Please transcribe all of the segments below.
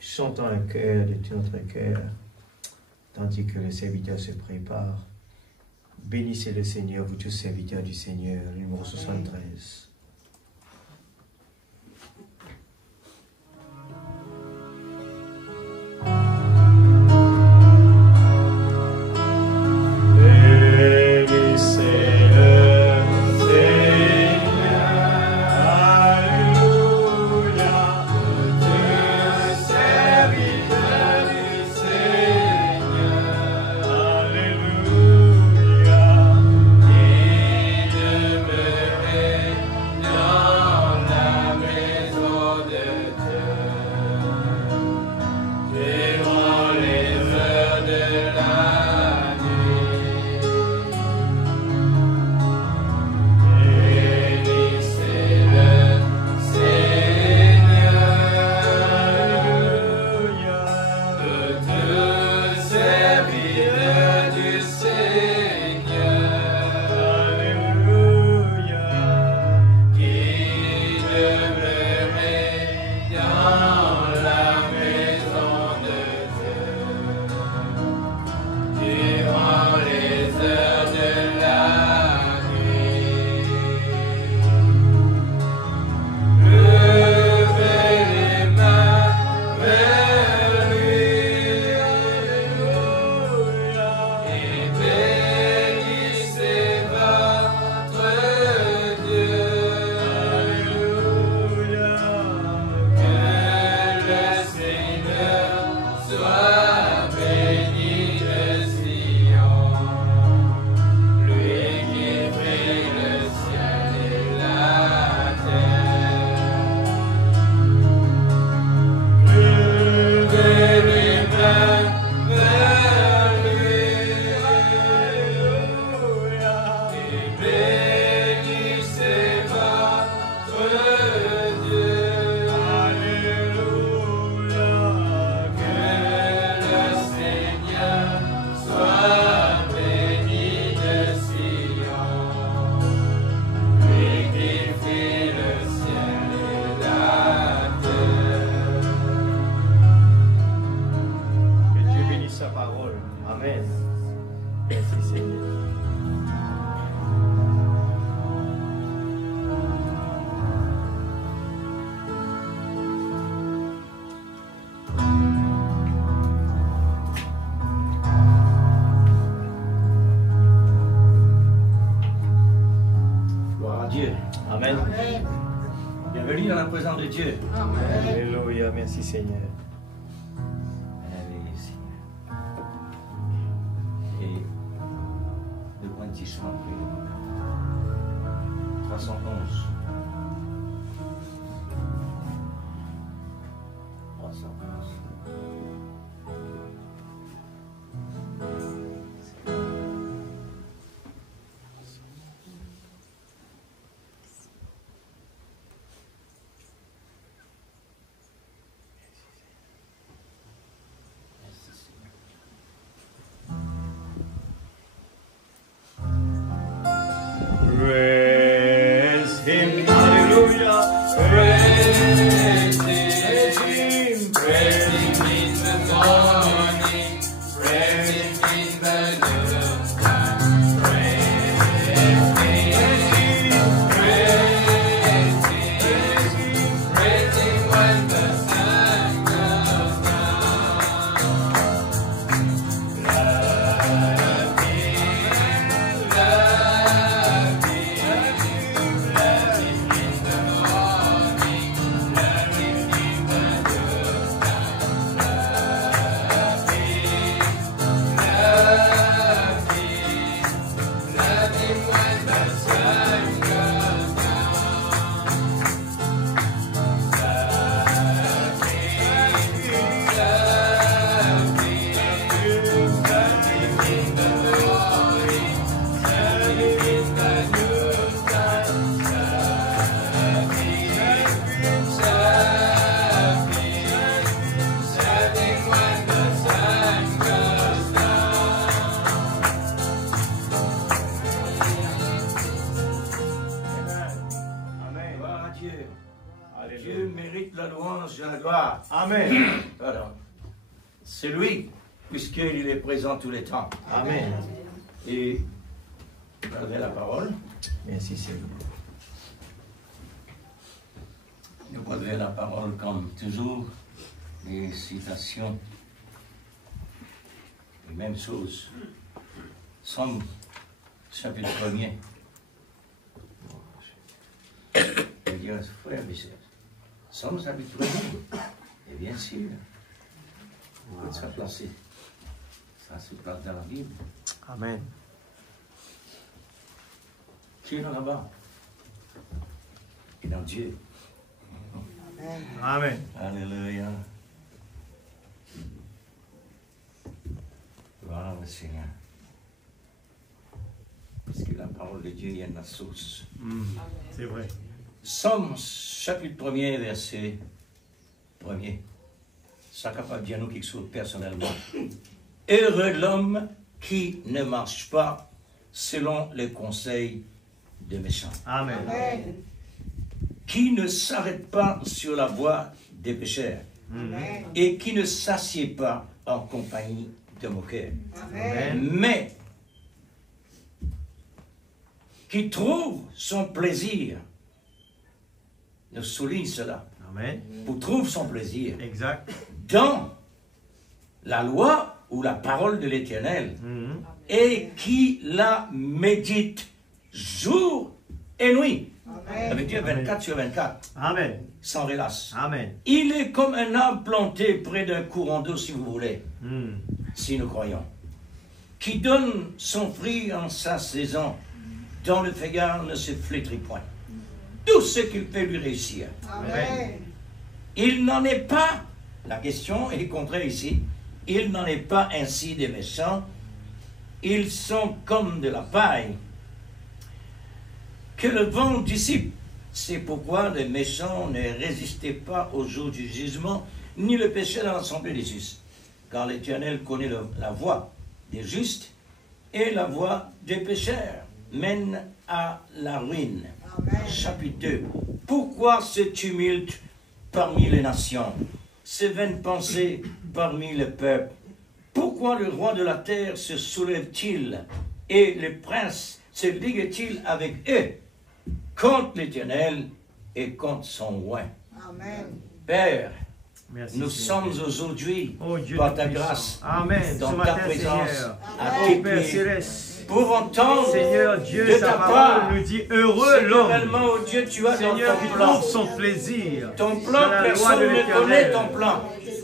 Chantons un cœur de tout notre cœur, tandis que le serviteur se prépare. Bénissez le Seigneur, vous tous serviteurs du Seigneur, numéro 73. Alléluia, merci Seigneur. Alléluia Seigneur. Et le point de chant 311. 311. Praise Him, hallelujah, praise Him, praise Him in the morning, praise Him in the noontime, praise Him, praise Him, praise Him when the sun goes down. Love Him, love Him. part. Amen. Pardon. C'est lui, puisqu'il est présent tous les temps. Amen. Et vous avez la parole. Merci Seigneur. Nous avez la parole comme toujours. Les citations. Les mêmes choses. Somme, chapitre 1er. Je veux dire, frère et sœurs. Somme, chapitre 1er. Et bien sûr, il faut se placer. Ça se place dans la Bible. Amen. Qui est là-bas? Et dans Dieu. Amen. Alléluia. Voilà le Seigneur. Parce que la parole de Dieu, il y a de la source. C'est vrai. Somme, chapitre 1er, verset 1er. Ça capable de dire nous quelque chose personnellement. Heureux l'homme qui ne marche pas selon les conseils des méchants. Amen. Qui ne s'arrête pas sur la voie des pécheurs. Et qui ne s'assied pas en compagnie de moqueurs. Amen. Mais qui trouve son plaisir, nous souligne cela, Amen. ou trouve son plaisir Exact. dans la loi ou la parole de l'Éternel, et qui la médite jour et nuit. Ça veut dire 24 sur 24, Amen. sans relâche. Amen. Il est comme un arbre planté près d'un courant d'eau, si vous voulez, si nous croyons, qui donne son fruit en sa saison, dont le feuillard ne se flétrit point. Tout ce qu'il fait lui réussir. Amen. Il n'en est pas, la question est contraire ici, il n'en est pas ainsi des méchants, ils sont comme de la paille que le vent dissipe. C'est pourquoi les méchants ne résistaient pas au jour du jugement, ni le péché dans l'assemblée des justes. Car l'Éternel connaît la voie des justes, et la voie des pécheurs mène à la ruine. Chapitre 2. Pourquoi ce tumulte parmi les nations, ces vaines pensées parmi les peuples? Pourquoi le roi de la terre se soulève-t-il et les princes se liguent-ils avec eux contre l'Éternel et contre son roi? Amen. Père, Merci, nous Seigneur. sommes aujourd'hui, Oh Dieu par ta Tout-Puissant. grâce, Amen. dans Ce ta matin, présence, Seigneur. à Oh tes Père pieds, Céleste. pour entendre Seigneur Dieu, de sa ta parole part nous dit ce heureux que l'homme. réellement, oh Dieu, tu as Seigneur, dans qui ton plan. trouve son plaisir. Ton dans plan, la loi personne de ne l'Éternel. connaît ton plan.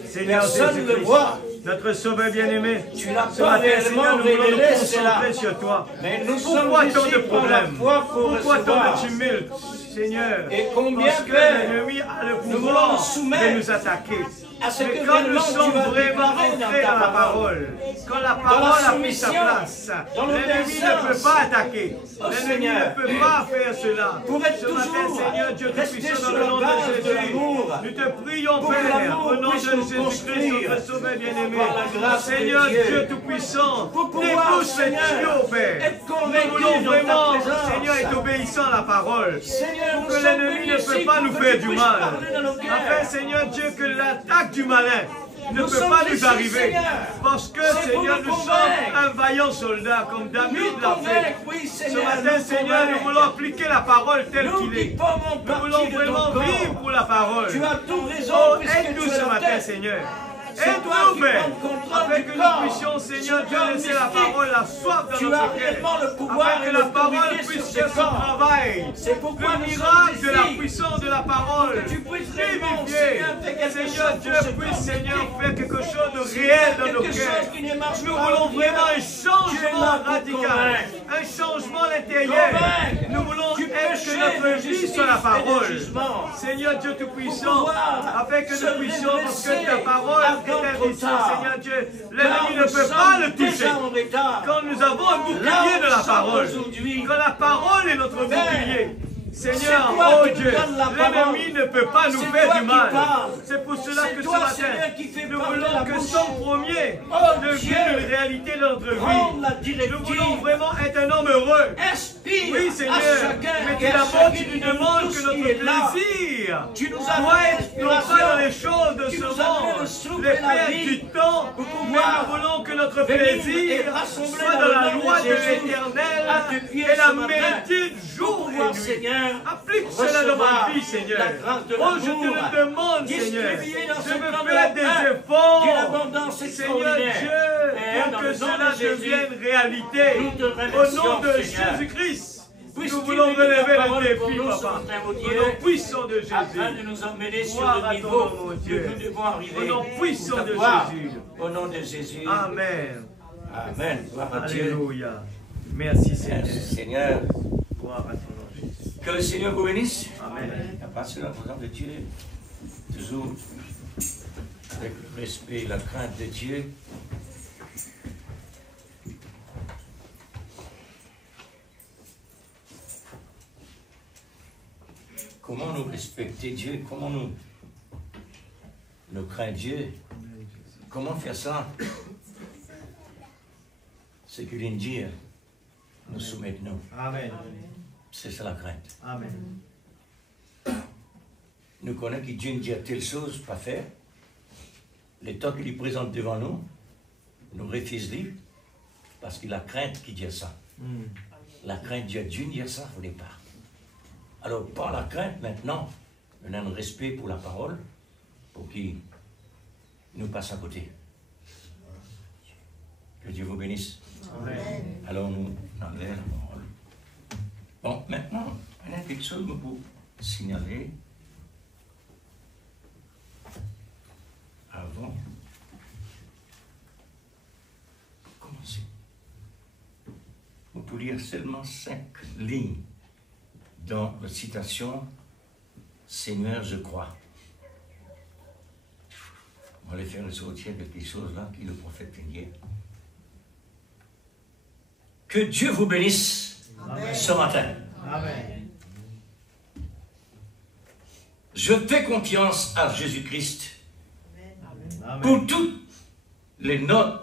Seigneur Personne ne le Jésus-Christ, voit. notre Sauveur bien-aimé, Tu n'as ce pas matin, réellement Seigneur, nous voulons nous révélé cela. concentrer sur toi. Mais nous Pourquoi sommes tant ici de pour la problèmes? foi pour Pourquoi tant recevoir. de tumulte, Seigneur? Et combien, Parce que Père, l'ennemi a le nous voulons pouvoir nous soumettre de nous attaquer. à ce Mais que quand nous réellement sommes tu vas vraiment déclarer dans entrés ta dans la parole, parole, quand la parole a pris sa soumission, place, dans l'ennemi l'obéissance, ne peut pas attaquer. oh L'ennemi Seigneur, ne peut pas faire cela. pour être Ce matin, toujours Seigneur Dieu resté Tout-Puissant, dans sur le la nom de base de Jésus, l'amour, nous te prions, pour que Père, l'amour au nom de puisse nous Jésus-Christ, construire notre Sauveur bien-aimé. par la grâce de Seigneur Dieu. Dieu Tout-Puissant, Pour pouvoir, débouche les Seigneur, tuyaux, Père. être Nous convaincu voulons dans vraiment, ta présence. Seigneur, être obéissant à la parole. Seigneur, Pour nous que sommes l'ennemi ne venus peut ici pas pour nous que faire tu du puisses mal. parler dans nos cœurs. Afin, Seigneur Dieu, que l'attaque du malin ne Nous peut sommes pas nous ici, arriver. Seigneur. Parce que, C'est pour Seigneur, nous nous sommes convaincre. un vaillant soldat, comme David Nous l'a fait. convaincre, oui, Ce Seigneur, matin, nous Seigneur, nous convaincre. voulons appliquer la parole telle Nous qu'il qui est. formons Nous partie voulons de ton vraiment corps. vivre pour la parole. Tu as tout raison, Oh, puisque aide-nous tu es ce la matin, tête. Seigneur. C'est toi Aide-nous, qui Père, prends le contrôle afin du que corps. nous puissions, Seigneur Ce Dieu, corps laisser la mystique. parole, la soif dans Tu as notre cœur. réellement le pouvoir Afin et que la parole l'autorité puisse sur faire ce son corps. travail. C'est pourquoi Le nous miracle sommes de la ici. puissance de la parole. Que tu puisses réellement, Vivifier. Seigneur, faire quelque Seigneur chose Dieu pour ce puisse, corps Seigneur, mystique. faire quelque chose de réel dans nos Quelque cœurs. chose qui ne marche Nous pas, voulons Dieu. vraiment un Tu es changement là pour radical, convaincre. un changement à l'intérieur. Convaincre. Nous voulons Du être péché, que notre de vie justice soit la et de parole. jugement. Seigneur Dieu Pour Tout-Puissant, pouvoir afin que se nous puissions, parce que ta redresser parole avant est trop indicible, tard. Seigneur Dieu. Car L'ennemi ne nous peut sommes pas le toucher. déjà en retard. Quand nous avons un bouclier Là, de la nous sommes parole, aujourd'hui. quand la parole est notre Père, bouclier, Seigneur, c'est toi oh qui nous Dieu, donnes la parole. l'ennemi ne peut pas nous C'est faire toi du qui mal. parles. C'est pour cela C'est que toi, ce matin, Seigneur, qui fais nous parler voulons la que son premier Oh, devienne Dieu, une réalité dans notre prends la vie. Nous voulons directive. vraiment être un homme heureux. Inspire Oui, à Seigneur, chacun mais et tout à d'abord, tu chacune nous de demandes nous que qui notre est là. plaisir Tu nous as doit donné être non pas dans les choses de Tu ce nous as donné le monde, souffle les et la faire vie du temps, pour mais pouvoir nous voulons que notre venir plaisir et rassembler soit dans dans le la nom loi de de Jésus l'Éternel à tes pieds et la ce matin. méditer Pour jour pouvoir, et nuit. Seigneur, Applique cela dans recevoir ma vie, Seigneur. la grâce de Oh, je te l'amour, le demande, Seigneur. distribuer dans Je ce veux plan de faire la des paix, efforts, d'une abondance Seigneur extraordinaire. Dieu, Père, pour dans que le nom cela de Jésus, devienne réalité. nous te Au remercions, nom de Seigneur. Jésus-Christ, Puisses-tu nous voulons bénir la relever parole le pour défi, nous, Papa. Saint Au Dieu, nom puissant de afin de Jésus. nous emmener sur Gloire le à ton niveau nom, mon où Dieu. nous devons arriver. Au nom puissant pour de t'avoir. Jésus. Au nom de Jésus. Amen. Amen. Gloire à Dieu. Alléluia. Merci, Seigneur. Merci, Seigneur. Gloire à ton nom, Jésus. Que le Seigneur vous bénisse. Amen. À passer la présence de Dieu, toujours avec le respect et la crainte de Dieu. Comment nous respecter Dieu? Comment nous craindre Dieu? Comment faire ça? Ce qu'il vient de dire, nous soumettons. Amen. C'est ça la crainte. Amen. Nous connaissons que Dieu nous dit telle chose, pas faire. Les temps qu'il présente devant nous, nous refusons parce qu'il a crainte qui dit ça. La crainte de Dieu dire ça au départ. Alors, par la crainte, maintenant, on a un respect pour la parole, pour qu'il nous passe à côté. Que Dieu vous bénisse. Amen. Alors, nous enlevons la parole. Bon, maintenant, il y a quelque chose pour signaler. Avant de commencer, vous pouvez lire seulement 5 lignes dans la citation « Seigneur, je crois ». On va aller faire le sortir de quelque chose là qui le prophète vient dire. Que Dieu vous bénisse. Amen. Ce matin. Amen. Je fais confiance à Jésus-Christ Amen. pour toutes les notes,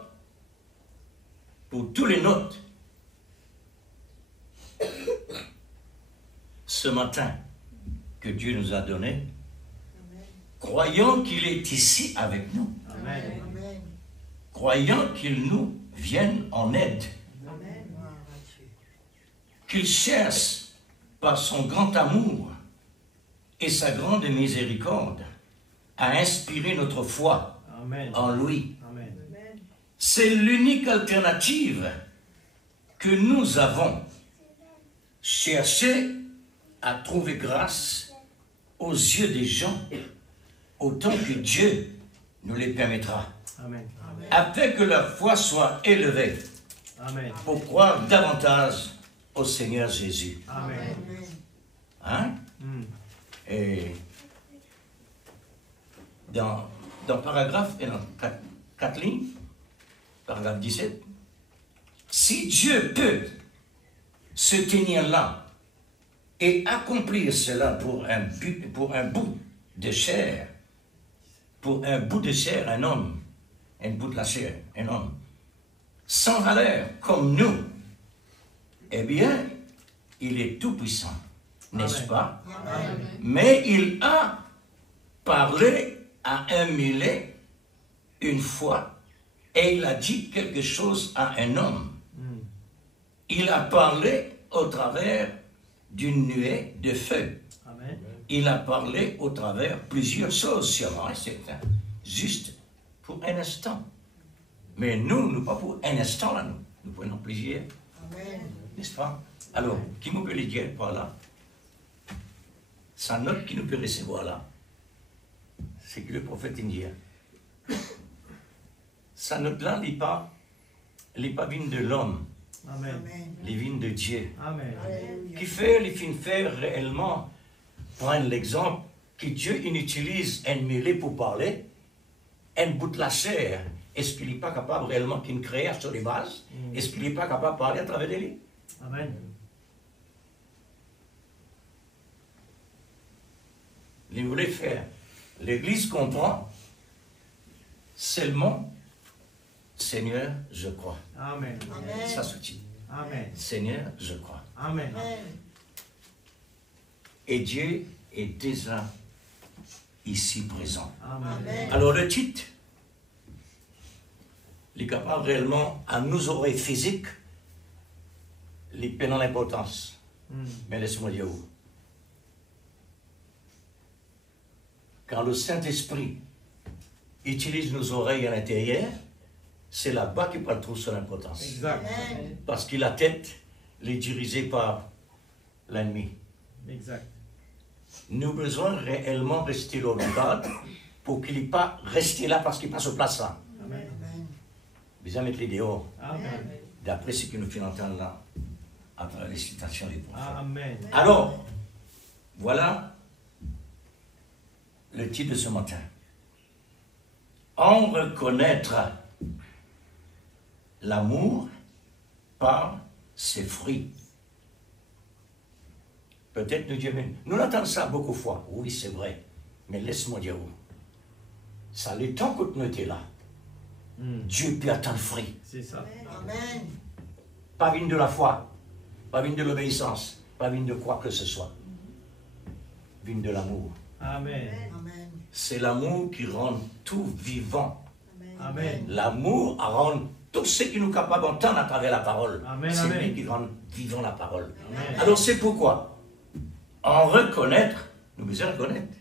pour tous les notes. Ce matin que Dieu nous a donné, croyant qu'il est ici avec nous, Amen. croyant qu'il nous vienne en aide, qu'il cherche par son grand amour et sa grande miséricorde à inspirer notre foi Amen. en lui. Amen. C'est l'unique alternative que nous avons. Chercher à trouver grâce aux yeux des gens, autant que Dieu nous les permettra, Amen. afin que leur foi soit élevée Amen. pour croire davantage au Seigneur Jésus. Amen. Hein? Et dans paragraphe, et dans 4 lignes, paragraphe 17, si Dieu peut se tenir là et accomplir cela pour un bout de chair, un homme, un bout de la chair, un homme, sans valeur comme nous, eh bien, il est tout-puissant, n'est-ce pas? Amen. Mais il a parlé à un mulet une fois et il a dit quelque chose à un homme. Il a parlé au travers d'une nuée de feu. Amen. Il a parlé au travers plusieurs choses, sûrement, c'est juste pour un instant. Mais nous pas pour un instant, là, nous prenons plaisir. N'est-ce pas? Alors, qui nous peut le dire par là? Sa note qui nous peut recevoir là, c'est que le prophète indien. Sa note là, il n'est pas vine de l'homme, Amen. il vine de Dieu. Amen. Qui fait les fins faire réellement, prendre l'exemple que Dieu il utilise un mêlé pour parler, un bout de la chair. Est-ce qu'il n'est pas capable réellement qu'il crée sur les bases? Est-ce qu'il n'est pas capable de parler à travers lui? Amen. Il voulait faire. L'Église comprend seulement, Seigneur, je crois. Amen. Ça sous-titre. Amen. Seigneur, je crois. Amen. Et Dieu est déjà ici présent. Amen. Alors le titre, il est capable réellement à nos oreilles physiques, les peines en importance. Mais laisse-moi dire où. Quand le Saint-Esprit utilise nos oreilles à l'intérieur, c'est là-bas qu'il peut trouver son importance. Exact. Parce que la tête est dirigée par l'ennemi. Exact. Nous avons besoin réellement rester là le cadre pour qu'il n'ait pas resté là parce qu'il passe au place là. Amen. Besoin de mettre les dehors, Amen. d'après ce que nous faisons entendre là, à travers les citations des prophètes. Amen. Alors, voilà le titre de ce matin. En reconnaître l'amour par ses fruits. Peut-être nous disons, nous l'entendons ça beaucoup de fois. Oui, c'est vrai. Mais laisse-moi dire où. Ça le temps que nous étions là. Dieu peut attendre le fruit. C'est ça. Amen. Pas vigne de la foi, pas vigne de l'obéissance, pas vigne de quoi que ce soit. Vigne de l'amour. Amen. Amen. C'est l'amour qui rend tout vivant. Amen. L'amour rend tout ce qui nous est capable d'entendre à travers la parole. Amen, C'est amen. lui qui rend vivant la parole. Amen. Alors c'est pourquoi, en reconnaître, nous devons reconnaître.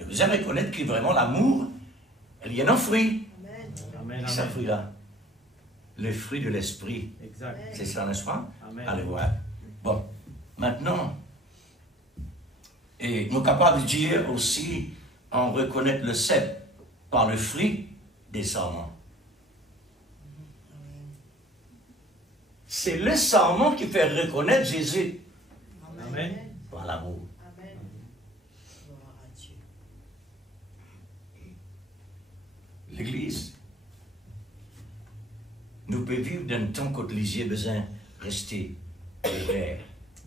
Nous devons reconnaître que vraiment l'amour, il y a un fruit. Amen. Et ce Amen. fruit-là, le fruit de l'esprit. Exact. C'est ça, n'est-ce pas? Amen. Allez voir. Bon, maintenant, et nous sommes capables de dire aussi, en reconnaître le cep par le fruit des sarments. C'est le sarment qui fait reconnaître Jésus Amen. par l'amour. Amen. Gloire à Dieu. L'Église, nous pouvons vivre d'un temps quand les yeux besoin de rester ouverts,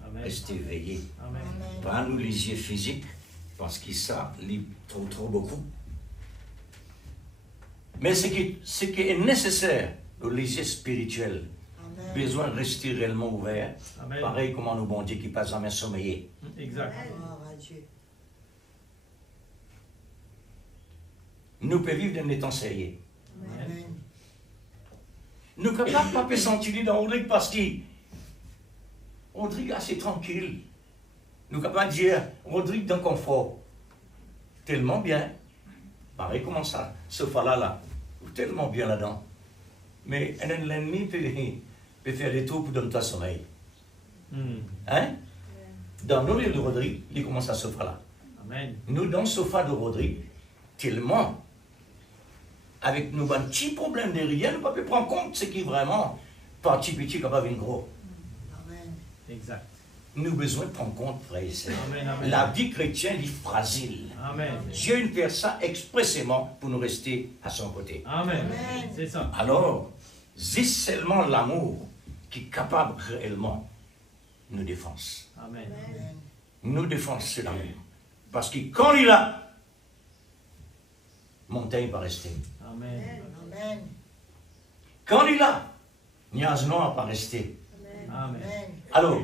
Amen. rester veillés. Amen. Pas nous les yeux physiques, parce que ça lit trop beaucoup. Mais ce qui est nécessaire, les yeux spirituels, Amen. besoin de rester réellement ouverts. Amen. Pareil comme nous bon Dieu qui passe jamais sommeiller. Exact. Gloire à Dieu. Nous pouvons vivre d'un étant sérieux. Amen. Nous ne pouvons pas sentir dans Rodrigue parce que Rodrigue est assez tranquille. Nous ne pouvons pas dire Rodrigue dans le confort. Tellement bien. Pareil comment ça, ce là, tellement bien là-dedans. Mais l'ennemi peut faire des tours pour donner ta sommeil. Hein? Dans nos livres de Rodrigue, il commence à ce là. Amen. Nous, dans le sofa de Rodrigue, tellement, avec nos petits problèmes derrière, nous ne pouvons pas prendre compte ce qui est vraiment parti petit comme un gros. Amen. Exact. Nous avons besoin de prendre compte, frère et sœur. Amen. Amen. La vie chrétienne est fragile. Amen. Dieu nous fait ça expressément pour nous rester à son côté. Amen. Amen. C'est ça. Alors, c'est seulement l'amour qui est capable réellement de nous défendre. Amen. Amen. Nous défendre, c'est l'amour. Parce que quand il est là, montagne va rester. Amen. Amen. Quand il est là, nuage noir va rester. Amen. Amen. Alors,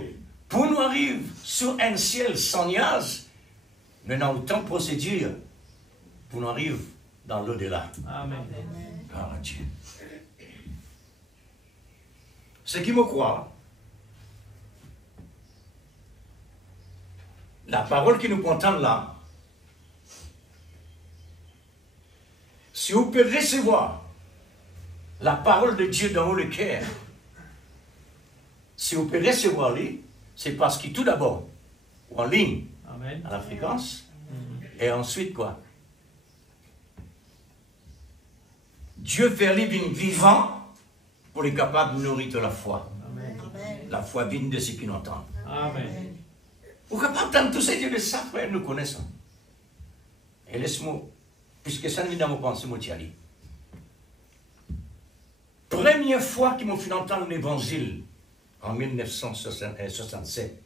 pour nous arriver sur un ciel sans nuage, nous avons autant de procédures pour nous arriver dans l'au-delà. Amen. Gloire à Dieu. Ce qui me croit, la parole qui nous entend là, si vous pouvez recevoir la parole de Dieu dans le cœur, si vous pouvez recevoir lui, c'est parce que tout d'abord, en ligne Amen. à la fréquence, et ensuite quoi? Dieu fait les vignes vivants pour les capables de nourrir de la foi. Amen. Amen. La foi vigne de ceux qui l'entendent. Amen. Vous êtes capable d'entendre tous ces dieux de ça, frère, nous connaissons. Et laisse-moi, puisque ça n'est dans mon pensée, moi, t'y aller. Première fois qu'ils m'ont fait entendre l'évangile, en 1967,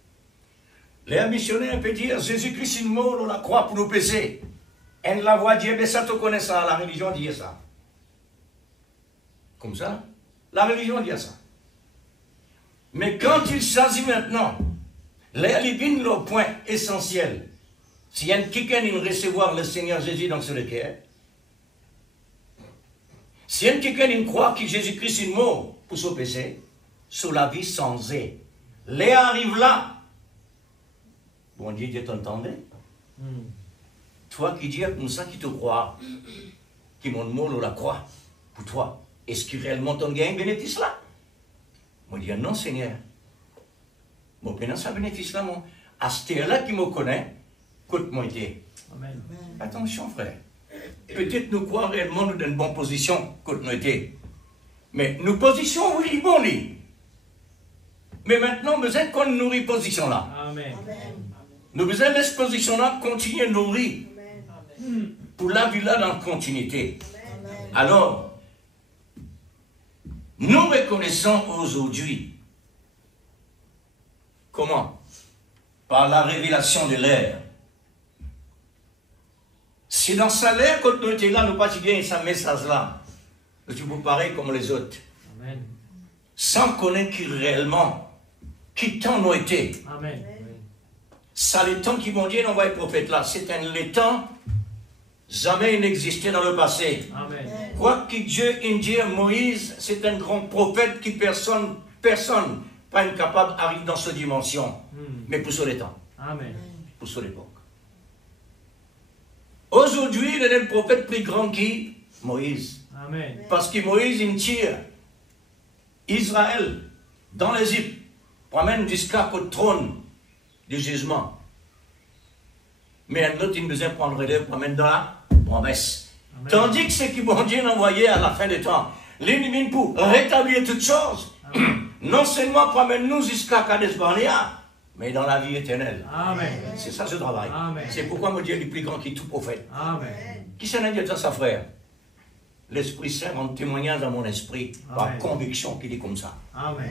les missionnaires peuvent dire Jésus-Christ est mort, on la croix pour nous peser. Et la voix dit, mais ça te connaît ça, la religion dit ça. Comme ça, la religion dit ça. Mais quand il s'agit maintenant, les le point essentiel, s'il y a quelqu'un qui recevoir le Seigneur Jésus dans ce cœur, s'il y a quelqu'un qui croit que Jésus-Christ est mort pour son péché, sur la vie sans eux, les arrive là. Bon Dieu, tu t'entendais? Toi qui dis comme ça, qui te croit, qui m'ont mort la croix, pour toi, est-ce que réellement ton gain bénéfice là? Moi, je dis non, Seigneur. Bon, maintenant, ça bénéfice là, moi. À ce là qui me connaît, écoute-moi, Amen. attention, frère. Peut-être nous croyons réellement nous dans une bonne position, côté nous était. Mais nous position, oui, bon, lui. Mais maintenant, nous avons qu'on nourrit position là. Amen. Nous besoin de cette position-là continuer à nourrir pour la vie là dans la continuité. Alors, nous reconnaissons aujourd'hui comment? Par la révélation de l'air. C'est dans sa l'air quand nous étions là, nous pas bien ce message-là. Nous sommes pareil comme les autres. Amen. Sans connaître qui réellement, qui temps nous était. Amen. Ça, les temps qui vont dire, envoyer le prophète là, c'est les temps jamais n'existait dans le passé. Amen. Quoi que Dieu ait dit, Moïse, c'est un grand prophète qui personne, pas incapable arrive dans cette dimension. Mais pour ce temps. Amen. Pour cette époque. Aujourd'hui, il est le prophète plus grand qui Moïse. Amen. Parce que Moïse, il tire Israël dans l'Égypte, promène jusqu'au trône du jugement. Mais un autre, il nous a prendre relève, promène dans la promesse. Amen. Tandis que ce qui vont Dieu envoyé à la fin des temps, l'ennemi pour rétablir toutes choses, non seulement promène-nous jusqu'à Kadesh Barnea, mais dans la vie éternelle. Amen. C'est ça ce travail. Amen. C'est pourquoi mon Dieu est le plus grand qui tout prophète. Amen. Qui s'en a dit à sa frère? L'Esprit Saint en témoignage dans mon esprit, par Amen. conviction qu'il est comme ça. Amen.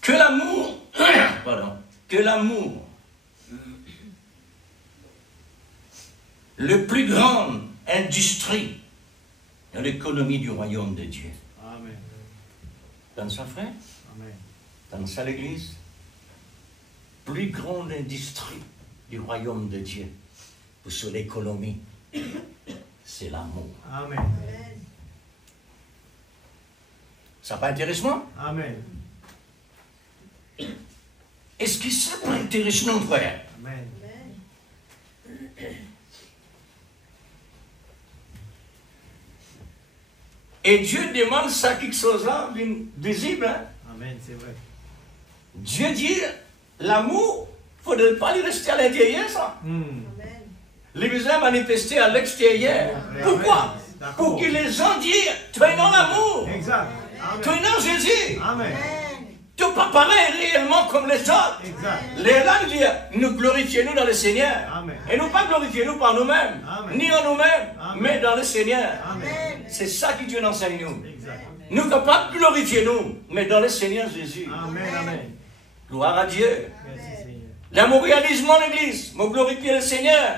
Que l'amour, pardon, que l'amour, le plus grande industrie dans l'économie du royaume de Dieu. Amen. Dans sa frère, Amen. dans sa l'église, plus grande industrie du royaume de Dieu pour sur l'économie, c'est l'amour. Amen. Ça pas intéressant? Amen. Est-ce que ça pas intéressant, frère? Amen. Et Dieu demande ça quelque chose là, visible. Hein? Amen, c'est vrai. Dieu dit, l'amour, il ne faut pas lui rester à l'intérieur, ça. Les besoins manifestés à l'extérieur. Pourquoi? D'accord. Pour que les gens disent, tu es dans l'amour, Exact. tu es Amen. dans Jésus. Amen. Tu n'es pas pareil réellement comme les autres. Exact. Les là nous disent, nous glorifions-nous dans le Seigneur. Amen. Et nous pas glorifions-nous par nous-mêmes, Amen. ni en nous-mêmes, Amen. mais dans le Seigneur. Amen. C'est ça que Dieu nous enseigne nous. Exact. Nous ne pouvons pas glorifier nous, mais dans le Seigneur Jésus. Amen. Amen. Gloire à Dieu. Merci Seigneur. L'amour réalisme en l'église, me glorifier le Seigneur,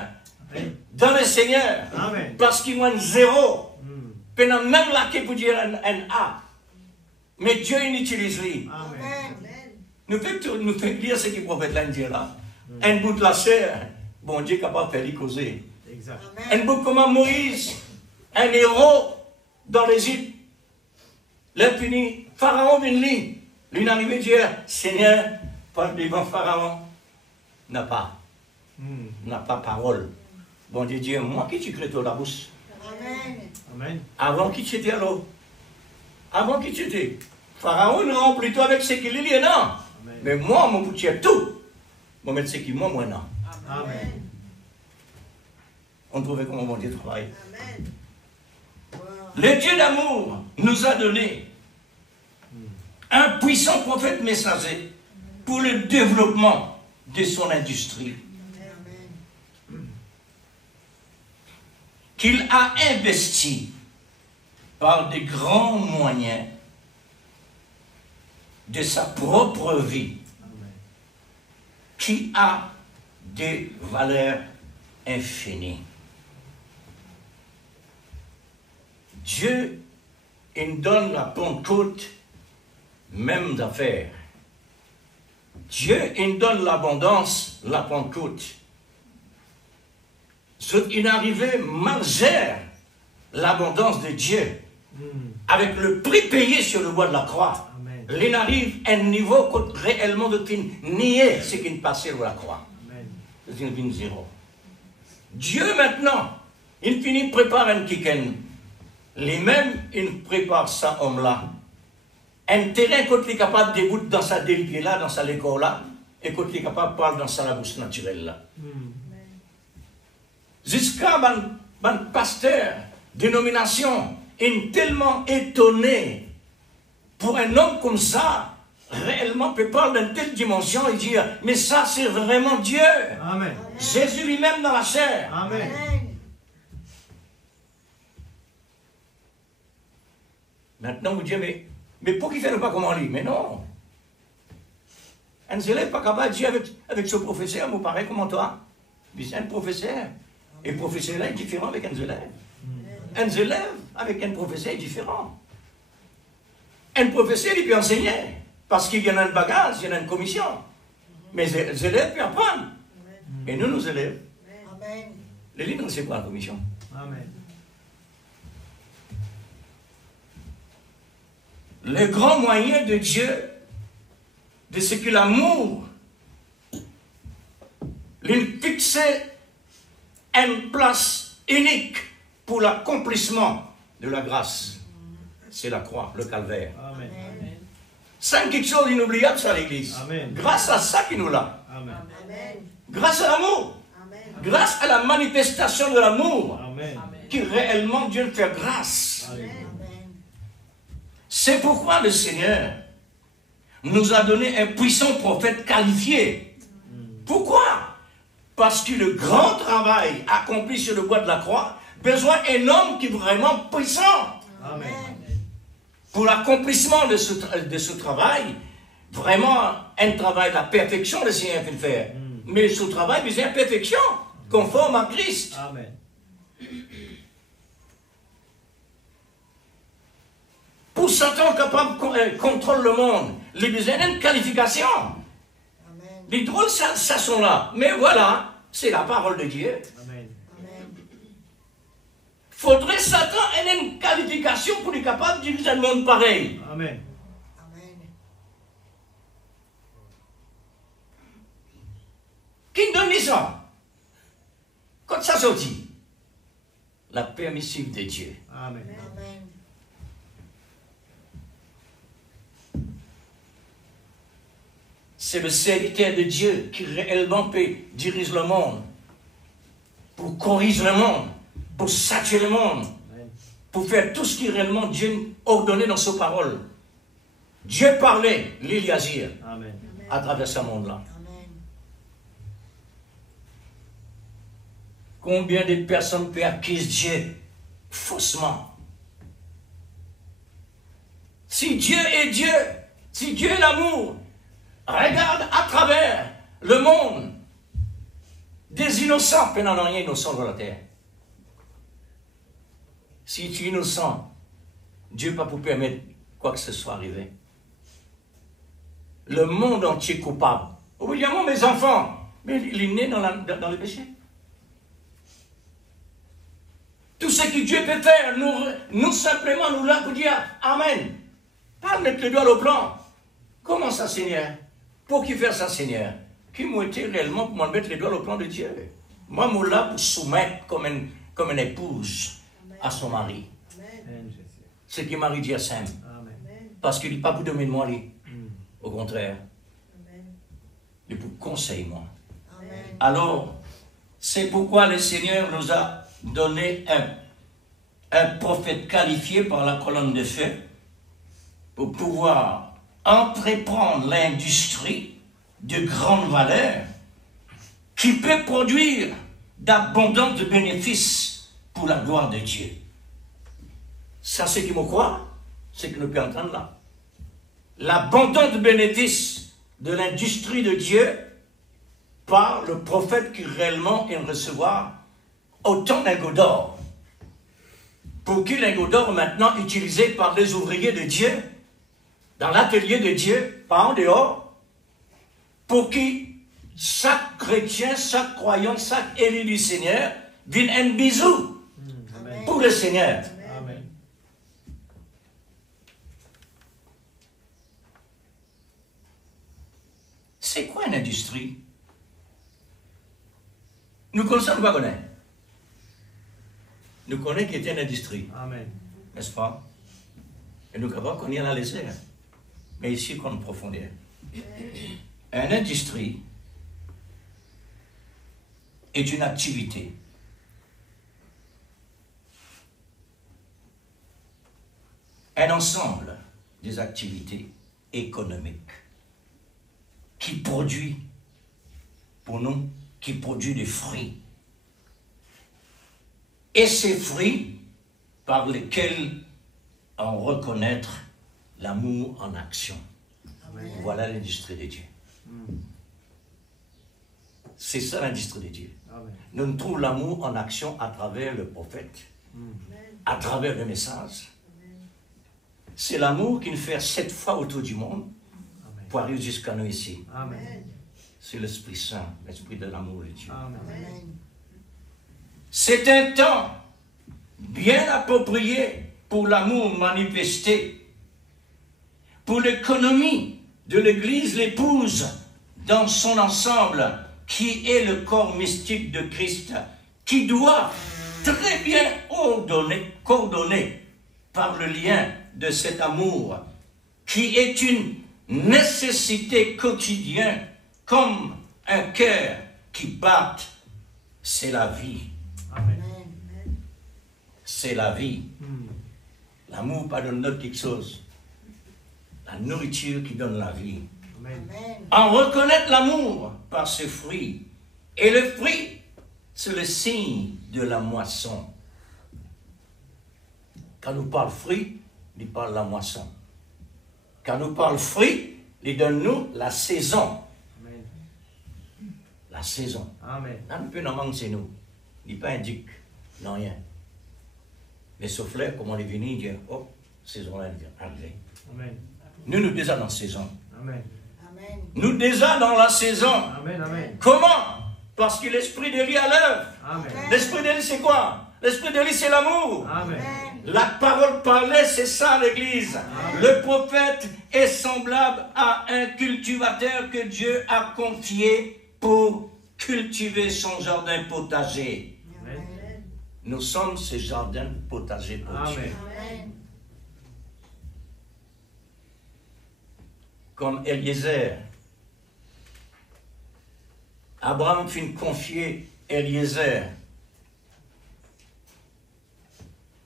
Amen. dans le Seigneur, Amen. parce qu'il y a un zéro. Mm. Pendant même là qui peut dire un A. Mais Dieu il utilise lui. Amen. Nous faisons lire ce que le prophète là dit là. Un bout de la chair, bon Dieu est capable de faire lui causer. Exact. Un bout comme Moïse, un héros dans l'Égypte. L'infini, Pharaon vient lui. Lui n'arrive à dire, Seigneur, par devant Pharaon, n'a pas parole. Bon Dieu dit, moi qui tu crées toi la bouche. Amen. Avant qui tu étais à l'eau. Avant qui tu étais. Pharaon ne remplit toi avec ce qu'il est, non. Amen. Mais moi, mon boutier tout. Moi, mettre ce qui moi, non. Amen. On trouvait comment mon Dieu travaille. Le Dieu d'amour nous a donné un puissant prophète messager pour le développement de son industrie. Qu'il a investi par de grands moyens de sa propre vie, Amen. qui a des valeurs infinies. Dieu, il nous donne la Pentecôte, même d'affaires. Dieu, il nous donne l'abondance, la Pentecôte. Il est arrivé malgré l'abondance de Dieu, avec le prix payé sur le bois de la croix. Amen. Il arrive à un niveau que réellement de nier ce qui est passé sur la croix. Amen. C'est une ligne zéro. Dieu maintenant, il finit prépare un kiken. Lui-même, il prépare ça homme-là. Un terrain quand il est capable de débouter dans sa déliée là, dans sa lécole là, et quand il est capable de parler dans sa bouche naturelle là. Jusqu'à un pasteur, dénomination, est tellement étonné pour un homme comme ça, réellement peut parler d'une telle dimension et dire, mais ça c'est vraiment Dieu. Amen. Jésus lui-même dans la chair. Amen. Amen. Maintenant vous dites, mais pour qu'il ne fait pas comme lui? Mais non. Un élève pas capable de dire avec ce professeur, vous paraît comment toi? Mais c'est un professeur. Et le professeur là est différent avec un élève. Un élève avec un professeur est différent. Un professeur, il peut enseigner. Parce qu'il y en a un bagage, il y en a une commission. Mais les élèves peuvent apprendre. Et nous, nos élèves, Amen. les livres, c'est quoi la commission? Amen. Le grand moyen de Dieu, de ce que l'amour, il fixait une place unique pour l'accomplissement de la grâce. C'est la croix, le calvaire. Amen. C'est quelque chose d'inoubliable, ça, l'Église. Amen. Grâce à ça qu'il nous l'a. Amen. Amen. Grâce à l'amour. Amen. Grâce à la manifestation de l'amour. Amen. Qui réellement Dieu nous fait grâce. Alléluia. Amen. C'est pourquoi le Seigneur nous a donné un puissant prophète qualifié. Pourquoi? Parce que le grand travail accompli sur le bois de la croix, besoin d'un homme qui est vraiment puissant. Amen. Pour l'accomplissement de ce travail, vraiment un travail de la perfection, le Seigneur peut le faire. Mais ce travail besoin de perfection, conforme à Christ. Amen. Pour Satan capable de contrôler le monde, il a besoin d'une qualification. Amen. Les drôles, ça sont là. Mais voilà, c'est la parole de Dieu. Amen. Amen. Faudrait Satan ait une qualification pour être capable de diriger le monde pareil. Amen. Amen. Qui donne ça? Quand ça sortit, la permissive de Dieu. Amen. Amen. C'est le serviteur de Dieu qui réellement peut diriger le monde, pour corriger le monde, pour saturer le monde, Amen. pour faire tout ce qui réellement Dieu ordonnait dans sa parole. Dieu parlait, l'Éliasir, Amen. à travers ce monde-là. Amen. Combien de personnes peuvent accuser Dieu faussement? Si Dieu est Dieu, si Dieu est l'amour, regarde à travers le monde des innocents, mais n'en a rien innocent sur la terre. Si tu es innocent, Dieu n'a pas pour permettre quoi que ce soit arrivé. Le monde entier est coupable. Évidemment, mes enfants, mais il est né dans le péché. Tout ce que Dieu peut faire, nous simplement, nous là pour dire Amen. Pas mettre le doigt au plan. Comment ça, Seigneur? Pour qui faire ça, Seigneur? Qui m'a été réellement pour me mettre les doigts au plan de Dieu? Moi, je suis là pour soumettre comme une épouse à son mari. Amen, Jésus. Ce que Marie dit à Saint. Amen. Parce qu'il n'est pas pour dominer moi, lui. Au contraire, Amen. il est pour conseiller moi. Amen. Alors, c'est pourquoi le Seigneur nous a donné un prophète qualifié par la colonne de feu pour pouvoir entreprendre l'industrie de grande valeur qui peut produire d'abondants bénéfices pour la gloire de Dieu. Ça, c'est qui me croit, c'est que nous pouvons entendre là. L'abondant bénéfice de l'industrie de Dieu par le prophète qui réellement aime recevoir autant d'un d'or pour qu'il lingot d'or maintenant utilisé par les ouvriers de Dieu, dans l'atelier de Dieu, pas en dehors, pour qui chaque chrétien, chaque croyant, chaque élu du Seigneur vienne un bisou pour le Seigneur. Amen. C'est quoi une industrie? Nous connaissons ou pas connaître? Nous connaissons qu'il y a une industrie, Amen. n'est-ce pas? Et nous savons qu'on y en a laissé. Mais ici, qu'on profondeur. Une industrie est une activité un ensemble des activités économiques qui produit, pour nous, qui produit des fruits. Et ces fruits par lesquels on reconnaître l'amour en action. Amen. Voilà l'industrie de Dieu. C'est ça l'industrie de Dieu. Amen. Nous trouvons l'amour en action à travers le prophète, à travers le message. C'est l'amour qui nous fait 7 fois autour du monde Amen. pour arriver jusqu'à nous ici. Amen. C'est l'Esprit Saint, l'Esprit de l'amour de Dieu. Amen. C'est un temps bien approprié pour l'amour manifesté, pour l'économie de l'Église, l'épouse, dans son ensemble, qui est le corps mystique de Christ, qui doit très bien coordonner par le lien de cet amour, qui est une nécessité quotidienne, comme un cœur qui bat, c'est la vie. Amen. C'est la vie. L'amour pas donne notre quelque chose. La nourriture qui donne la vie. Amen. En reconnaître l'amour par ses fruits. Et le fruit, c'est le signe de la moisson. Quand nous parlons fruit, il parle de la moisson. Quand nous parlons fruit, il donne-nous la saison. Amen. La saison. Amen. Là, nous pouvons manquer chez nous. Il n'est pas indique. Non, rien. Les soufflets, comme on est venu, dire, oh, saison là, elle est arrivée. Amen. Nous déjà dans la saison. Amen. Nous déjà dans la saison. Amen. Amen. Comment? Parce que l'esprit de lui à l'œuvre. Amen. L'esprit de lui, c'est quoi? L'esprit de lui, c'est l'amour. Amen. La parole parlée, c'est ça l'église. Le prophète est semblable à un cultivateur que Dieu a confié pour cultiver son jardin potager. Amen. Nous sommes ces jardins potagers pour Dieu. Amen. Comme Eliezer. Abraham fit confier Eliezer.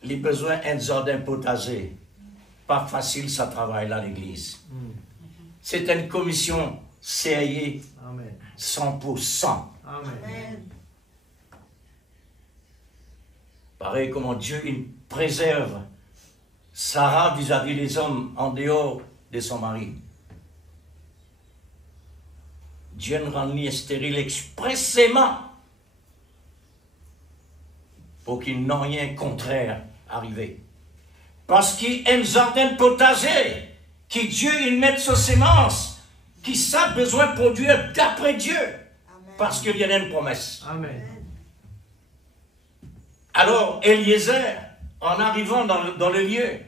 Les besoins d'un jardin potager. Pas facile, ça travaille là, l'église. C'est une commission sérieux, Amen. 100%. Amen. Pareil comment Dieu il préserve Sarah vis-à-vis des hommes en dehors de son mari. Dieu ne rend ni stérile expressément pour qu'il n'ait rien contraire arrivé. Parce qu'il aime jardin potager, qui Dieu il met sur sémence, qui ça besoin de produire d'après Dieu, parce qu'il y a une promesse. Amen. Alors, Eliezer, en arrivant dans le lieu,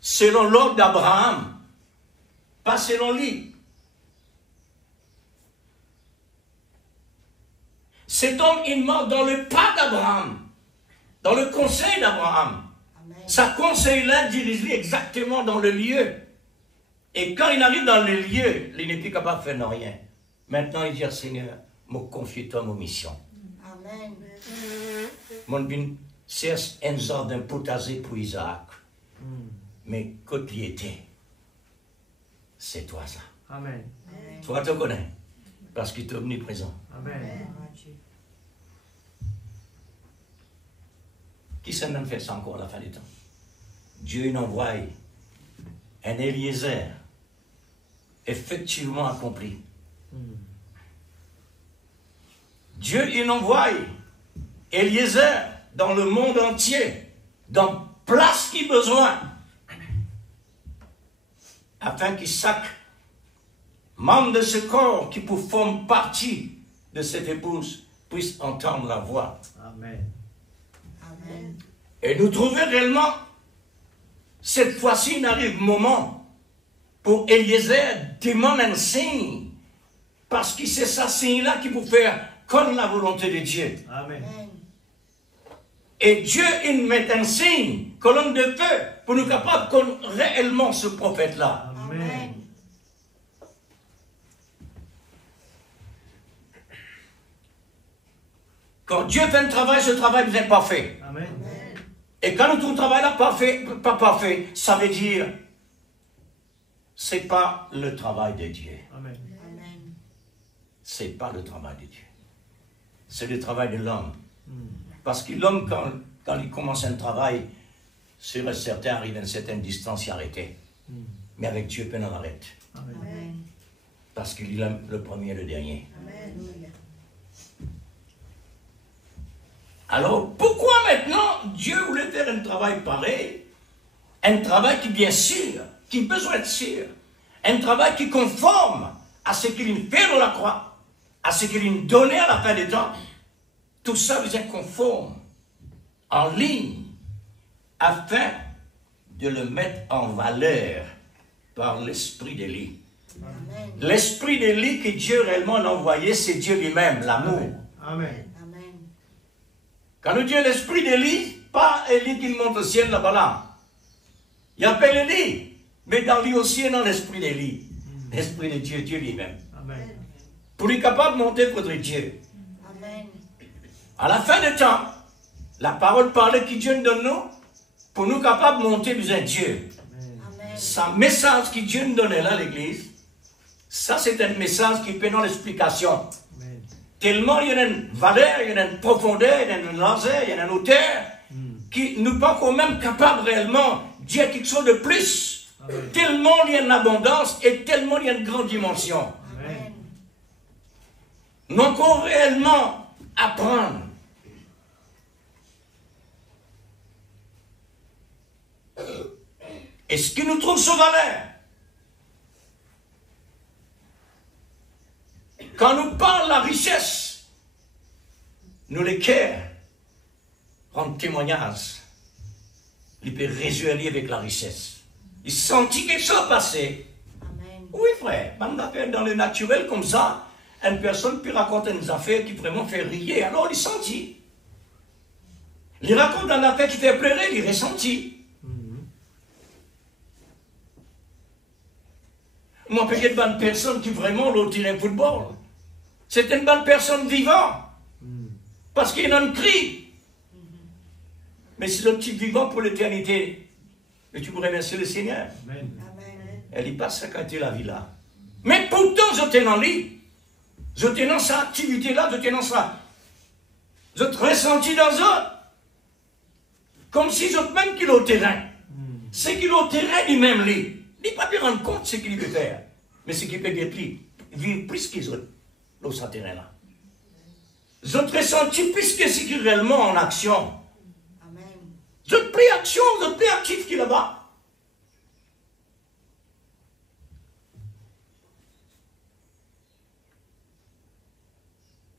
selon l'ordre d'Abraham, pas selon lui. Cet homme, il marche dans le pas d'Abraham, dans le conseil d'Abraham. Sa conseil-là dirige-lui exactement dans le lieu. Et quand il arrive dans le lieu, il n'est plus capable de faire rien. Maintenant, il dit, Seigneur, me confie-toi mon mission. Amen. Mon bin, c'est un jardin potager pour Isaac. Mais quand il était, c'est toi ça. Amen. Toi, tu connais. Parce qu'il est omniprésent. Amen. Qui s'en a fait ça encore à la fin du temps? Dieu il envoie un Eliezer effectivement accompli. Dieu il envoie Eliezer dans le monde entier dans place qui besoin, afin que chaque membre de ce corps qui forme partie de cette épouse puisse entendre la voix. Amen. Amen. Et nous trouver réellement, cette fois-ci, il arrive moment pour Eliezer demande un signe, parce que c'est ce signe-là qui peut faire comme la volonté de Dieu. Amen. Amen. Et Dieu, il met un signe, colonne de feu, pour nous capables de connaître réellement ce prophète-là. Amen. Quand Dieu fait un travail, ce travail n'est pas fait. Amen. Et quand notre travail n'est pas parfait, ça veut dire, c'est pas le travail de Dieu. Amen. Amen. C'est pas le travail de Dieu. C'est le travail de l'homme. Mm. Parce que l'homme, quand il commence un travail, sûr et certain, arrive à une certaine distance, il arrête. Mm. Mais avec Dieu, peine on arrête. Amen. Amen. Parce qu'il est le premier et le dernier. Alléluia. Alors, pourquoi maintenant Dieu voulait faire un travail pareil? Un travail qui, bien sûr, qui a besoin de sûr. Un travail qui est conforme à ce qu'il a fait de la croix, à ce qu'il a donné à la fin des temps. Tout ça vous est conforme, en ligne, afin de le mettre en valeur par l'esprit d'Élie. Amen. L'esprit d'Élie que Dieu réellement a envoyé, c'est Dieu lui-même, l'amour. Amen. Amen. Quand nous disons l'esprit d'Élie, pas Élie qui monte au ciel là-bas là. Il appelle Élie, mais dans lui aussi et dans l'esprit d'Élie. L'esprit de Dieu, Dieu lui-même. Amen. Pour lui capable de monter contre Dieu. Amen. À la fin du temps, la parole parle que Dieu nous donne nous, pour nous capables de monter besoin de Dieu. Amen. Amen. Ce message que Dieu nous donnait là, l'église, ça c'est un message qui peut dans l'explication. Amen. Tellement il y a une valeur, il y a une profondeur, il y a une lancée, il y a une hauteur, qui nous pas quand même capables réellement de dire quelque chose de plus. Amen. Tellement il y a une abondance et tellement il y a une grande dimension. Amen. Nous encore réellement apprendre. Et ce qui nous trouve sous valeur, quand nous parlons de la richesse, nous les cœurs rendent témoignage. Il peut résumer avec la richesse. Il sentit quelque chose passer. Amen. Oui, frère, même affaire dans le naturel comme ça, une personne peut raconter une affaire qui vraiment fait rire, alors il sentit. Il raconte une affaire qui fait pleurer, il ressentit. Moi, peut-être une bonne personne qui vraiment l'autre tire un football. C'est une bonne personne vivante. Parce qu'il y a un cri. Mais c'est un petit vivant pour l'éternité. Et tu peux remercier le Seigneur. Amen. Amen. Elle y passe à côté la vie là. Mais pourtant, je t'ai dans lit. Je t'ai dans cette activité-là, je t'ai dans ça. Je te ressenti dans ça. Comme si je même qu'il est au terrain. C'est qu'il est au terrain lui-même, lui. Il ne peut pas lui rendre compte de ce qu'il peut faire. Mais ce qu'il peut vivre plus qu'ils autres, dans ce terrain-là. Je te ressenti plus que ce qui est réellement en action. Amen. Je te prie action, je te prie actif qui est là-bas.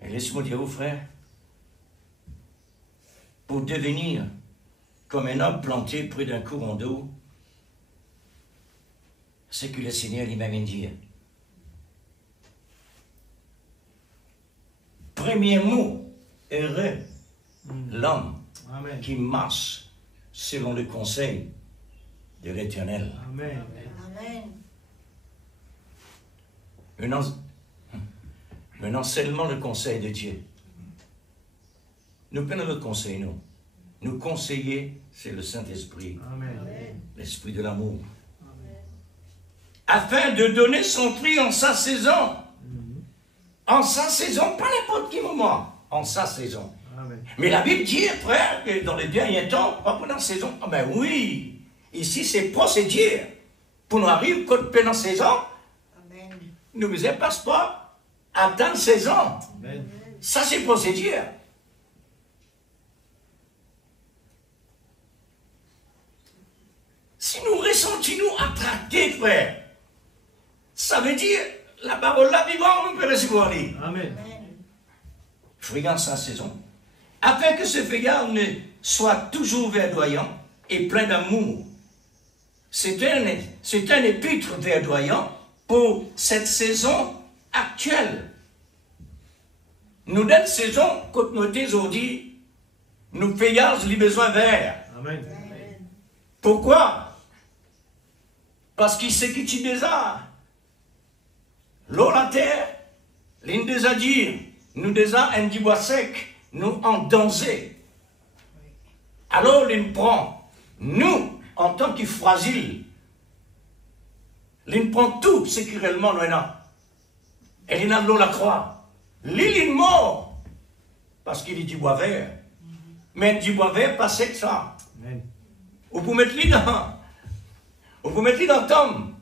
Et laisse-moi dire aux frères, pour devenir comme un homme planté près d'un courant d'eau, c'est que le Seigneur lui-même dit. Premier mot, heureux, l'homme Amen. qui marche selon le conseil de l'Éternel. Amen. Amen. Maintenant, seulement le conseil de Dieu. Nous prenons le conseil, nous. Nous conseiller, c'est le Saint-Esprit, Amen. l'Esprit de l'amour. Afin de donner son prix en sa saison. En sa saison, pas n'importe quel moment. En sa saison. Amen. Mais la Bible dit, frère, que dans les derniers temps, pas pendant la saison. Ah ben oui, ici c'est procédure. Pour nous arriver pendant la saison, Amen. nous ne dépasse pas atteindre saison. Amen. Ça c'est procédure. sentons-nous attractés, frère. Ça veut dire, la parole là, vivant, nous peut recevoir. Amen. Amen. Je regarde sa saison. Afin que ce feuillard ne soit toujours verdoyant et plein d'amour. C'est un épître verdoyant pour cette saison actuelle. Nous, dans cette saison, quand nous sommes aujourd'hui, nous feuillards les besoins verts. Amen. Pourquoi? Parce qu'il sait qu'il tue déjà. L'eau, la terre, l'une des a dire, nous déjà un du bois sec, nous en danger. Alors, l'une prend, nous, en tant que fragiles, l'une prend tout ce qui réellement nous est là. Et l'une a l'eau la croix. L'île mort, parce qu'il est du bois vert. Mais du bois vert, pas sec ça. Amen. Ou vous mettez dans. Ou vous mettez dans le tombe.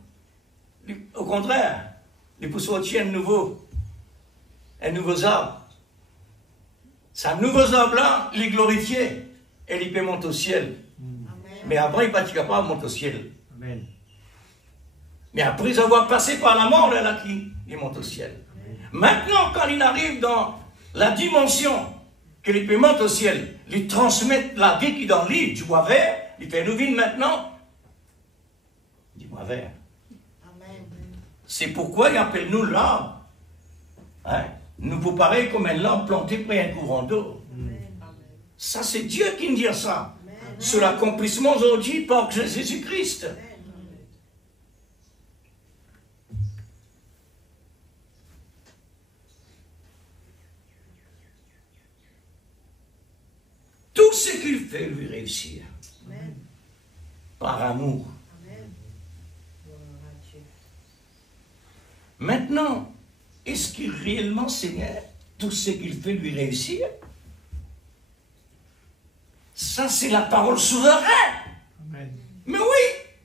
Au contraire, les pousses un nouveau arbre. C'est un nouveau arbre là, il est glorifié. Et il peut monter au ciel. Mais après, il n'est pas capable de monter au ciel. Amen. Mais après avoir passé par la mort, là, il monte au ciel. Maintenant, quand il arrive dans la dimension que il peut monter au ciel, il transmet la vie qui est dans l'île du bois vert, il fait nous vivre maintenant du bois vert. Amen. C'est pourquoi il appelle nous l'arbre. Hein? Nous vous pareil comme un arbre planté près d'un courant d'eau. Ça, c'est Dieu qui nous dit ça. Sur l'accomplissement aujourd'hui par Jésus-Christ. Tout ce qu'il fait lui réussir. Amen. Par amour. Amen. Gloire à Dieu. Maintenant, est-ce qu'il réellement, Seigneur, tout ce qu'il fait lui réussir? Ça, c'est la parole souveraine. Amen. Mais oui,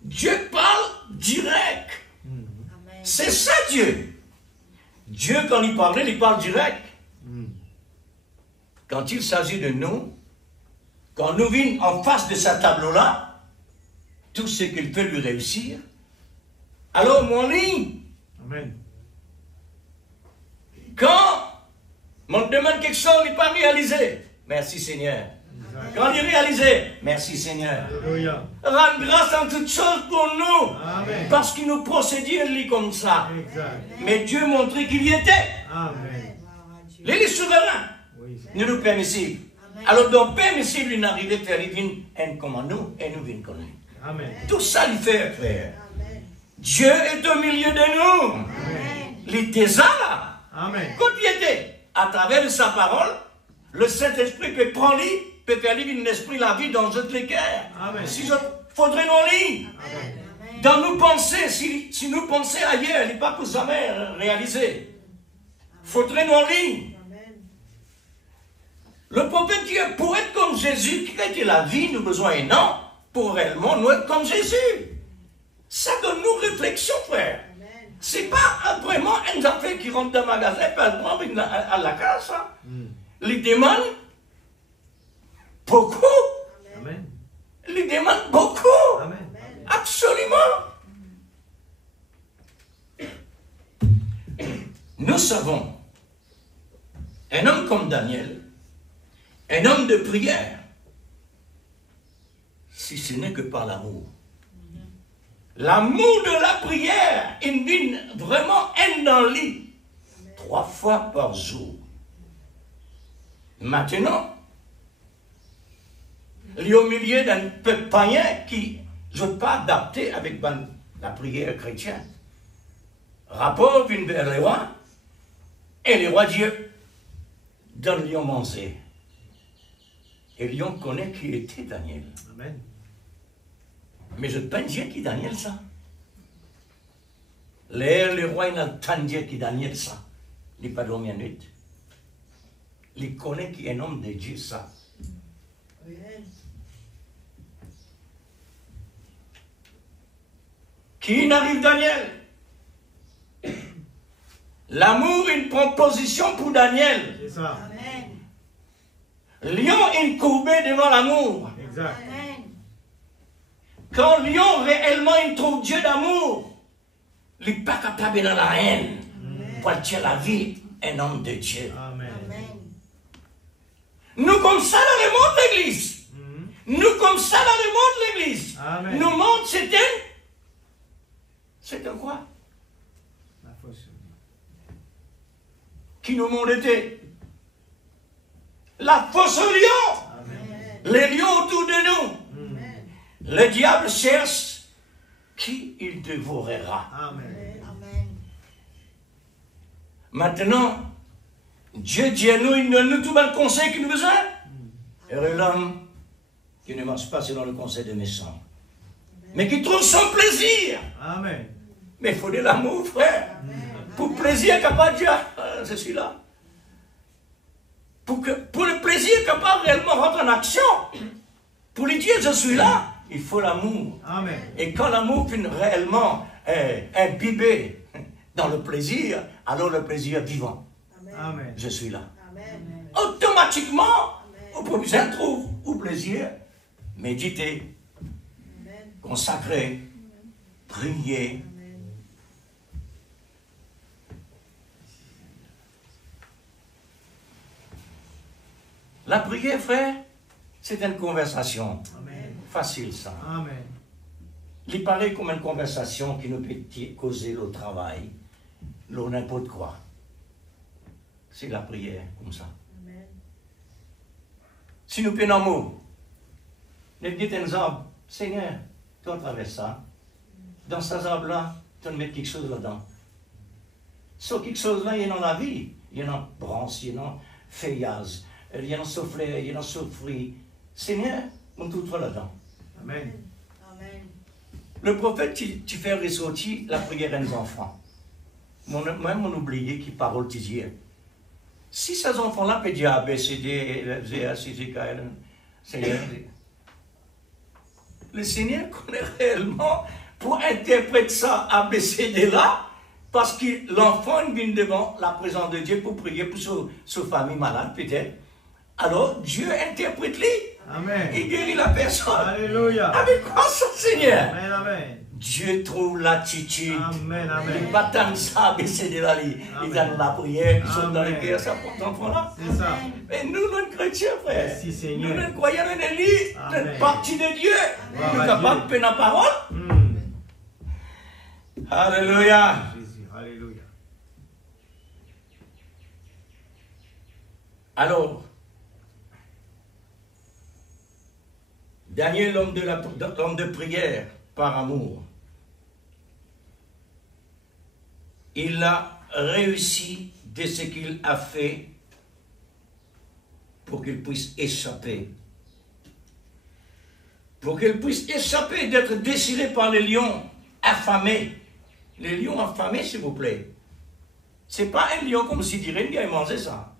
Dieu parle direct. Mm. Amen. C'est ça, Dieu. Dieu, quand il parlait, il parle direct. Mm. Quand il s'agit de nous, quand nous vîmes en face de sa tableau-là, tout ce qu'il fait lui réussir, alors, mon lit, Amen. quand on demande quelque chose, il n'est pas réalisé. Merci, Seigneur. Quand il est réalisé, merci, Seigneur. Alléluia. Rends grâce en toutes choses pour nous. Amen. Parce qu'il nous procédait lui comme ça. Exact. Mais Dieu montrait qu'il y était. Amen. Gloire à Dieu. Il est souverain. Oui. Nous nous permissible. Amen. Alors, donc, permissible, il n'arrivait à faire un comme nous et nous vîmes comme lui. Amen. Tout ça, il fait, frère. Amen. Dieu est au milieu de nous. Amen. Il était là. Amen. Quand il était, à travers sa parole, le Saint-Esprit peut prendre lui, peut faire vivre l'esprit, la vie dans notre cœur. Amen. Si je faudrait nos lits, Amen. dans nos pensées, si nous pensons ailleurs, il n'est pas pour jamais réalisé. Faudrait nos lits. Amen. Le prophète dit, pour être comme Jésus, qui a été la vie, nous besoin non, pour réellement nous être comme Jésus. Ça donne nous réflexion, frère. Amen. C'est pas vraiment un affaire qui rentre dans le magasin, pas le prendre à la casse. Hein. Mm. Les demande beaucoup. Amen. Les demande beaucoup. Amen. Absolument. Nous savons, un homme comme Daniel, un homme de prière, si ce n'est que par l'amour. L'amour de la prière, il vient vraiment un dans le lit, 3 fois par jour. Maintenant, il est au milieu d'un peuple païen qui ne veut pas adapter avec la prière chrétienne. Rapport vient vers les rois, et les rois Dieu donne Lion manger. Et Lion connaît qui était Daniel. Amen. Mais je ne peux pas dire qui Daniel ça. Le roi il n'a pas dire qui Daniel ça. Il n'est pas dormi une nuit. Il connaît qui est un homme de Dieu ça. Amen. Qui n'arrive Daniel? L'amour, une proposition pour Daniel. C'est ça. Amen. Lion, une courbée devant l'amour. Exact. Amen. Quand lion réellement il trouve Dieu d'amour, il n'est pas capable de la haine pour tuer la vie un homme de Dieu. Amen. Nous comme ça dans le monde de l'église. Nous comme ça dans le monde de l'église. Amen. Nous monde c'est un quoi? La fausse. Qui nous monde était? La fosse au lion. Amen. Les lions autour de nous. Le diable cherche qui il dévorera. Amen. Maintenant, Dieu dit à nous, il donne nous tout le conseil qu'il nous besoin. Heureux l'homme qui ne marche pas selon le conseil des méchants, mais qui trouve son plaisir. Amen. Mais il faut de l'amour, frère. Pour plaisir capable de dire, je suis là. Pour le plaisir capable de réellement rentrer en action, pour lui dire, je suis là, il faut l'amour. Amen. Et quand l'amour finit réellement imbibé dans le plaisir, alors le plaisir est vivant. Amen. Je suis là. Automatiquement, au prochain trouve au plaisir, méditer, consacrer, prier. La prière, frère, c'est une conversation. Amen. Facile, ça. Amen. Il paraît comme une conversation qui nous peut causer le travail, le n'importe quoi. C'est la prière, comme ça. Si nous prenons un mot, nous disons un arbre, Seigneur, tu traverses ça. Dans ces arbres-là, tu mets quelque chose là-dedans. Sur quelque chose là, il y a dans la vie. Il y a dans branche, il y a dans feuillage, il y a dans soufflet, il y a dans souffrit. Seigneur, on tout toi là-dedans. Amen. Le prophète, tu fais ressortir la prière des enfants. Même on oublie qui parole tu dis. Si ces enfants-là peuvent dire A, B, C, D, F, G, H, I, J, K, L, Seigneur, le Seigneur connaît réellement pour interpréter ça A, B, C, D là, parce que l'enfant vient devant la présence de Dieu pour prier pour sa famille malade, peut-être. Alors, Dieu interprète-les. Amen. Il guérit la personne. Alléluia. Avec quoi ça, Seigneur? Amen. Amen. Dieu trouve l'attitude. Amen. Il Amen. ne va pas ça, baisser de la lit. Il donne la prière, ils sont dans les guerres, ça pour cet enfant-là. C'est ça. Mais nous, nous chrétiens, frère, Merci, Seigneur. nous, nous croyons en l'Église, Amen. notre partie de Dieu, Gloire nous à sommes capables de Dieu. faire la parole. Mm. Alléluia. Jésus. Alléluia. Alors, Daniel, l'homme de prière, par amour, il a réussi de ce qu'il a fait pour qu'il puisse échapper. Pour qu'il puisse échapper d'être désiré par les lions affamés. Les lions affamés, s'il vous plaît. Ce n'est pas un lion comme si dirait, il a mangé ça.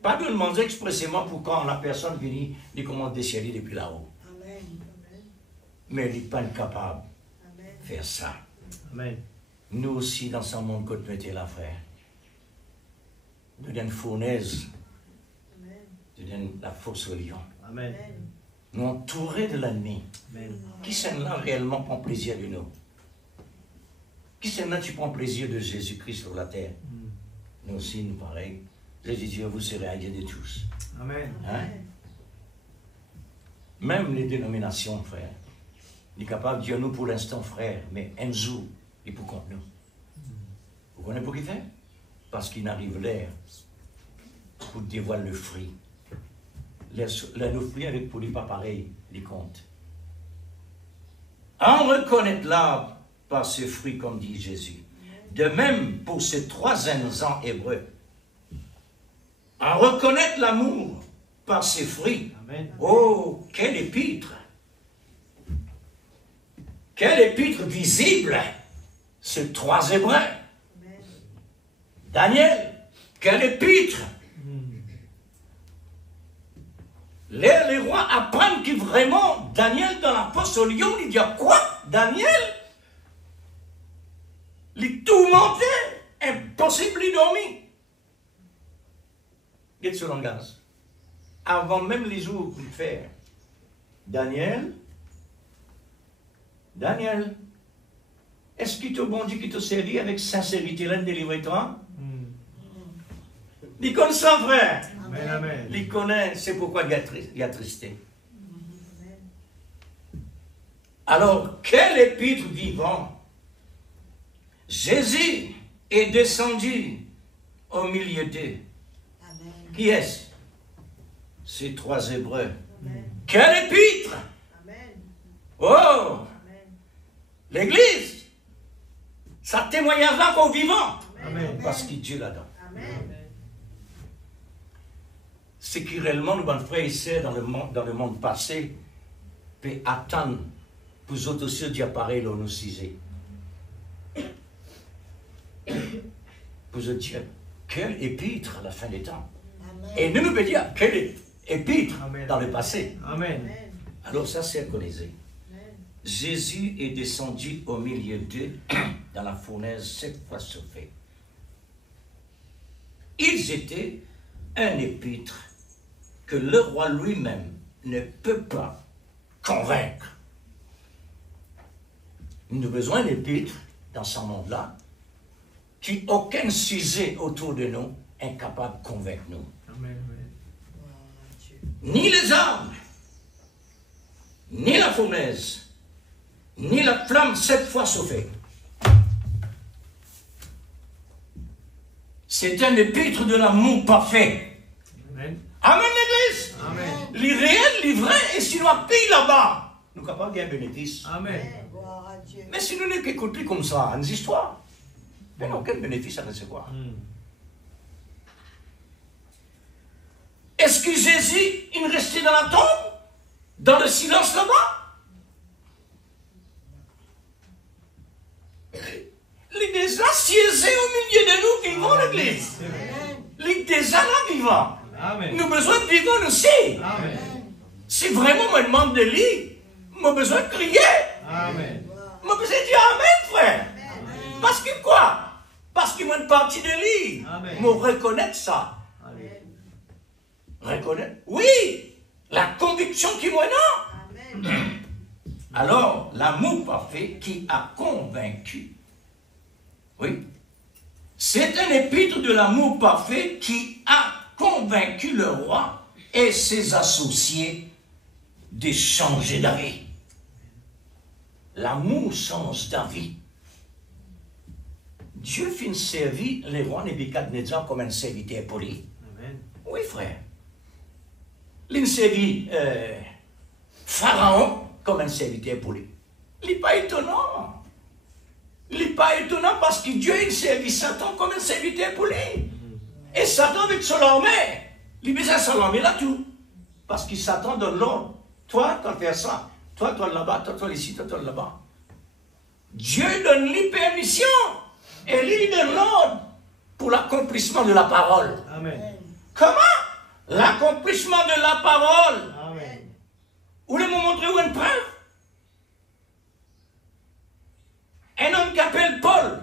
Pas de le manger expressément pour quand la personne vient, il commence à déchirer depuis là-haut. Mais il n'est pas capable de faire ça. Amen. Nous aussi, dans ce monde que tu étais là, frère, nous donnons fournaise, nous donnons la force au lion. Amen. Nous entourés de l'ennemi. Amen. Qui c'est là réellement prend plaisir de nous? Qui c'est là qui prend plaisir de Jésus-Christ sur la terre? Nous aussi, nous pareil. Jésus dit, vous serez alliés de tous. Amen. Hein? Même les dénominations, frère. Il est capable de dire nous pour l'instant, frère, mais un jour, il peut contre nous. Vous connaissez pour qui fait? Parce qu'il n'arrive l'air pour dévoiler le fruit. Les fruits avec pour lui pas pareil, les comptes. En reconnaître l'arbre par ses fruits, comme dit Jésus. De même pour ces 3 ans hébreux. En reconnaître l'amour par ses fruits. Amen. Oh, quel épître! Quel épître visible! Ces 3 Hébreux. Daniel, quel épître! Les rois apprennent que vraiment, Daniel dans la fosse au lion, il dit quoi? Daniel? Il est tourmenté, impossible de dormir. Qu'est-ce que ce langage? Avant même les jours qu'il fait, Daniel, Daniel, est-ce qu'il te bon Dieu qui te servit avec sincérité là de délivrer toi? Il connaît ça, frère. Amen, amen. Il connaît, c'est pourquoi il y a tristé. Alors, quel épître vivant! Jésus est descendu au milieu d'eux. Amen. Qui est-ce? Ces trois Hébreux. Amen. Quel épître! Amen. Oh! Amen. L'Église! Ça témoignage là qu'au vivant. Amen. Parce qu'il y a Dieu là-dedans. Amen. Ce qui réellement, nous, frères et sœurs, dans le monde passé, peut attendre pour les autres aussi d'y apparaître là, nous cisés. Pour se dire, quel épître à la fin des temps. Amen. Et nous pouvons dire, quel épître Amen. dans le passé. Amen. Amen. Alors ça, c'est reconnaissez. Amen. Jésus est descendu au milieu d'eux dans la fournaise 7 fois sauvé. Ils étaient un épître que le roi lui-même ne peut pas convaincre. Nous avons besoin d'épîtres dans ce monde-là qui aucun sujet autour de nous incapable de convaincre nous. Amen. Gloire à Dieu. Ni les armes, ni la fournaise, ni la flamme 7 fois sauvée. C'est un épître de l'amour parfait. Amen. Amen, l'Église. Amen. Les réels, les vrais, et si nous avons payé là-bas, nous sommes capables de gagner un bénéfice. Amen. Gloire à Dieu. Mais si nous n'écoutons comme ça, une histoire, nous n'avons aucun bénéfice à recevoir. Est-ce que Jésus, il restait dans la tombe, dans le silence là-bas? Il est déjà siégé au milieu de nous vivants, l'Église. Amen. Il est déjà là vivant. Amen. Nous avons besoin de vivants aussi. Amen. Si vraiment on me demande de lire, j'ai besoin de crier. Amen. Gloire. J'ai besoin de dire Amen, frère. Amen. Parce que quoi? Parce qu'il m'a une partie de lire. Amen. Mais reconnaître ça. Amen. Reconnaître. Oui, la conviction qui est non. Amen. Alors, l'amour parfait qui a convaincu. Oui. C'est un épître de l'amour parfait qui a convaincu le roi et ses associés de changer d'avis. L'amour change d'avis. Dieu fit servir le roi Nebuchadnezzar comme un serviteur poli. Amen. Oui, frère. Il servit Pharaon comme un serviteur poli. Il n'est pas étonnant. Il n'est pas étonnant parce que Dieu il servit Satan comme un serviteur poli. Et Satan avec son armée, il met son armée là tout. Parce que Satan donne l'ordre. Toi, tu vas faire ça. Toi, là-bas. Toi, ici, toi, là-bas. Dieu donne lui permission. Et lui donne l'ordre pour l'accomplissement de la parole. Amen. Comment? L'accomplissement de la parole. Amen. Vous voulez me montrer où une preuve? Un homme qui appelle Paul.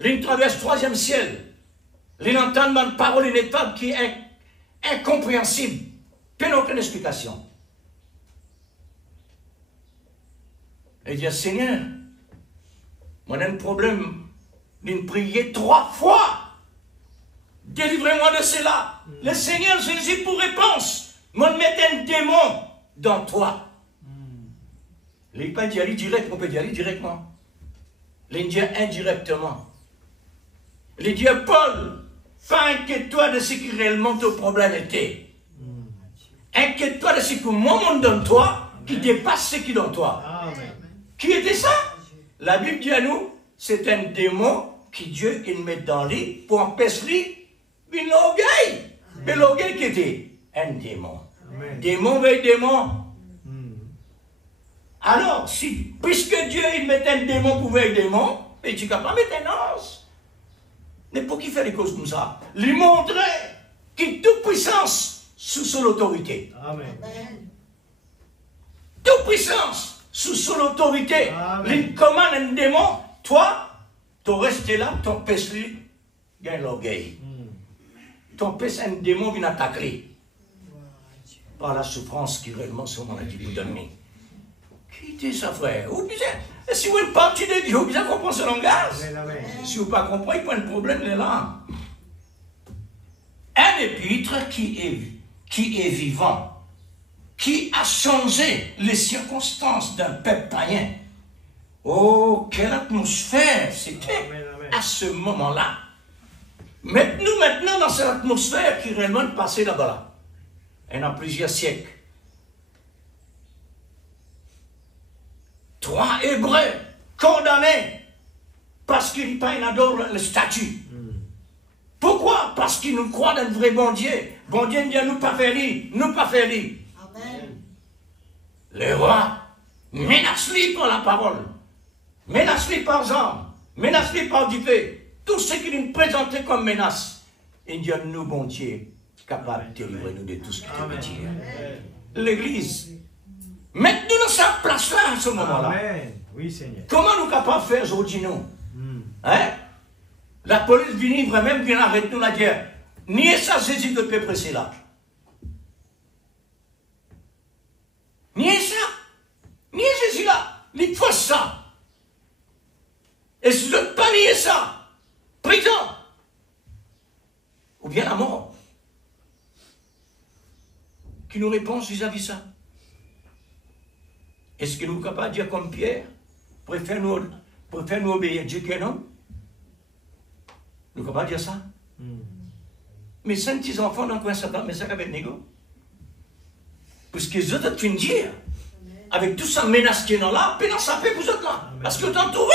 Il traverse le 3e ciel. Il entend une parole ineffable qui est incompréhensible. Peu aucune explication. Il dit, Seigneur, moi j'ai un problème. Il prier 3 fois. Délivrez-moi de cela. Le Seigneur Jésus pour réponse. Moi met un démon dans toi. Il n'est pas dit aller direct, on peut dire aller directement. Il dit indirectement. Il dit Paul, pas inquiète-toi de ce qui réellement ton problème était. Inquiète-toi de ce que moi me donne toi, qui dépasse ce qui est dans toi. Amen. Qui était ça? La Bible dit à nous, c'est un démon qui Dieu il met dans lui pour empêcher lui l'orgueil. Mais l'orgueil qui était un démon. Amen. Démon veut démon. Alors, si, puisque Dieu il met un démon pour voir un démon, mais tu ne peux pas mettre un ange. Mais pour qui faire les causes comme ça? Lui montrer qu'il toute puissance sous son autorité. Amen. Amen. Toute puissance sous son autorité. Amen. Il commande un démon. Toi, tu restes là, ton pèse lui, gagne l'orgueil. Ton pèse un démon vient attaquer. Gloire à Dieu. par la souffrance qui réellement son maladie vous donne. Quittez ça, frère. Ou bien, si vous n'êtes pas parti de Dieu, vous bien comprendre ce langage. Si vous ne pas comprenez, il n'y a pas de problème là. Un épître qui est vivant, qui a changé les circonstances d'un peuple païen. Oh, quelle atmosphère c'était à ce moment-là. Mettez-nous maintenant dans cette atmosphère qui est réellement passée là-bas. Il y en a plusieurs siècles. 3 Hébreux condamnés parce qu'ils adorent le statut. Pourquoi? Parce qu'ils nous croient dans le vrai bon Dieu. Bon Dieu dit nous pas faire lire, nous pas faire lire. Amen. Le roi menace-lui par la parole, menace-lui par Jean, menace-lui par du fait. Tout ce qu'il nous présentait comme menace, il dit nous bon Dieu, capable de délivrer nous de tout ce qui te dire. L'Église, mettez-nous dans sa place-là à ce moment-là. Oui, Seigneur. Comment nous capables de faire aujourd'hui, nous? Hein? La police vient même bien arrêter nous la guerre. Niez ça, Jésus de peut presser là. Niez ça. Niez Jésus là. Il faut ça. Et si vous ne pas nier ça, prison. Ou bien la mort. Qui nous répond vis-à-vis ça? Est-ce que nous sommes capables de dire comme Pierre, préfère nous obéir à Dieu que non? Nous ne pouvons pas dire ça. Mais 5 petits enfants dans le coin Satan, mais ça avec négo. Parce que les autres finissent dire, avec tout ça menace qui est là, puis dans sa paix vous êtes là. Parce que vous êtes entourés.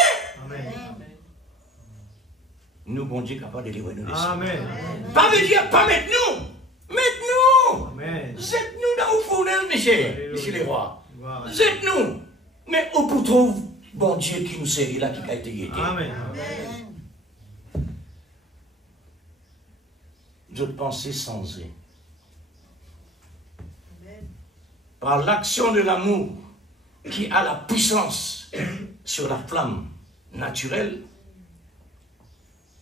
Nous, bon Dieu, capable de délivrer nous de ça. Pas veut dire, pas maintenant. Maintenant. Vous êtes nous dans le fournel, messieurs les rois. Vous êtes nous. Mais où pour trouver, bon Dieu, qui nous sert là, qui a été guéri. Amen. Je pensais sans eux. Par l'action de l'amour qui a la puissance sur la flamme naturelle,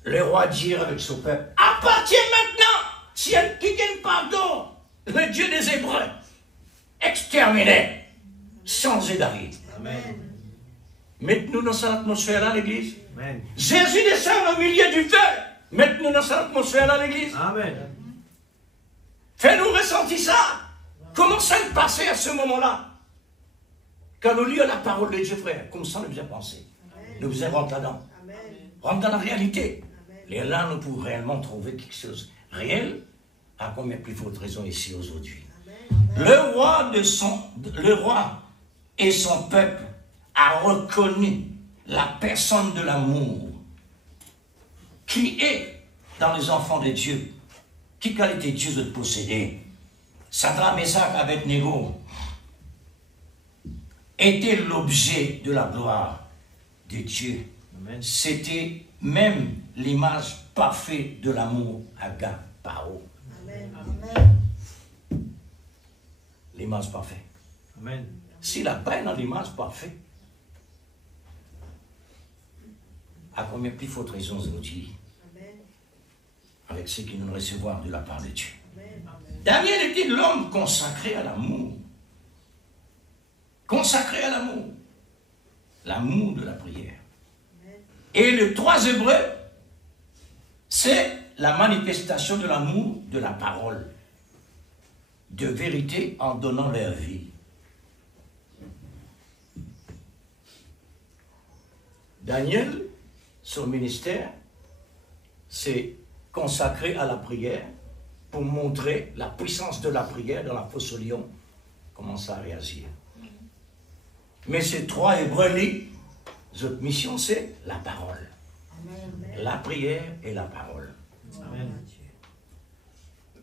le roi dit avec son peuple, à partir maintenant, si elle qui gagne pardon, le Dieu des Hébreux, exterminé, changé d'avis. Mettez-nous dans cette atmosphère-là, l'Église. Jésus descend au milieu du feu. Mettez-nous dans cette atmosphère-là, l'Église. Amen. Fais-nous ressentir ça. Comment ça se passait à ce moment-là? Quand nous lions la parole de Dieu, frère, comme ça nous faisait penser. Nous faisons rentrer là-dedans. Rentrer dans la réalité. Et là, nous pouvons réellement trouver quelque chose réel, à combien plus forte raison ici aujourd'hui. Le roi et son peuple a reconnu la personne de l'amour qui est dans les enfants de Dieu. Qui qualité Dieu de posséder? Shadrach, Meshach, Abednego était l'objet de la gloire de Dieu. C'était même l'image parfaite de l'amour agapao. L'image parfaite. Amen. S'il n'a pas dans l'image parfaite, à combien plus forte raison aujourd'hui avec ce qu'ils nous recevoir de la part de Dieu. Daniel était l'homme consacré à l'amour. Consacré à l'amour. L'amour de la prière. Et le 3 Hébreux, c'est la manifestation de l'amour de la parole, de vérité en donnant leur vie. Daniel, son ministère, c'est consacré à la prière pour montrer la puissance de la prière dans la fosse au lion, commence à réagir. Mais ces 3 Hébreux, notre mission, c'est la parole. Amen. La prière et la parole. Amen.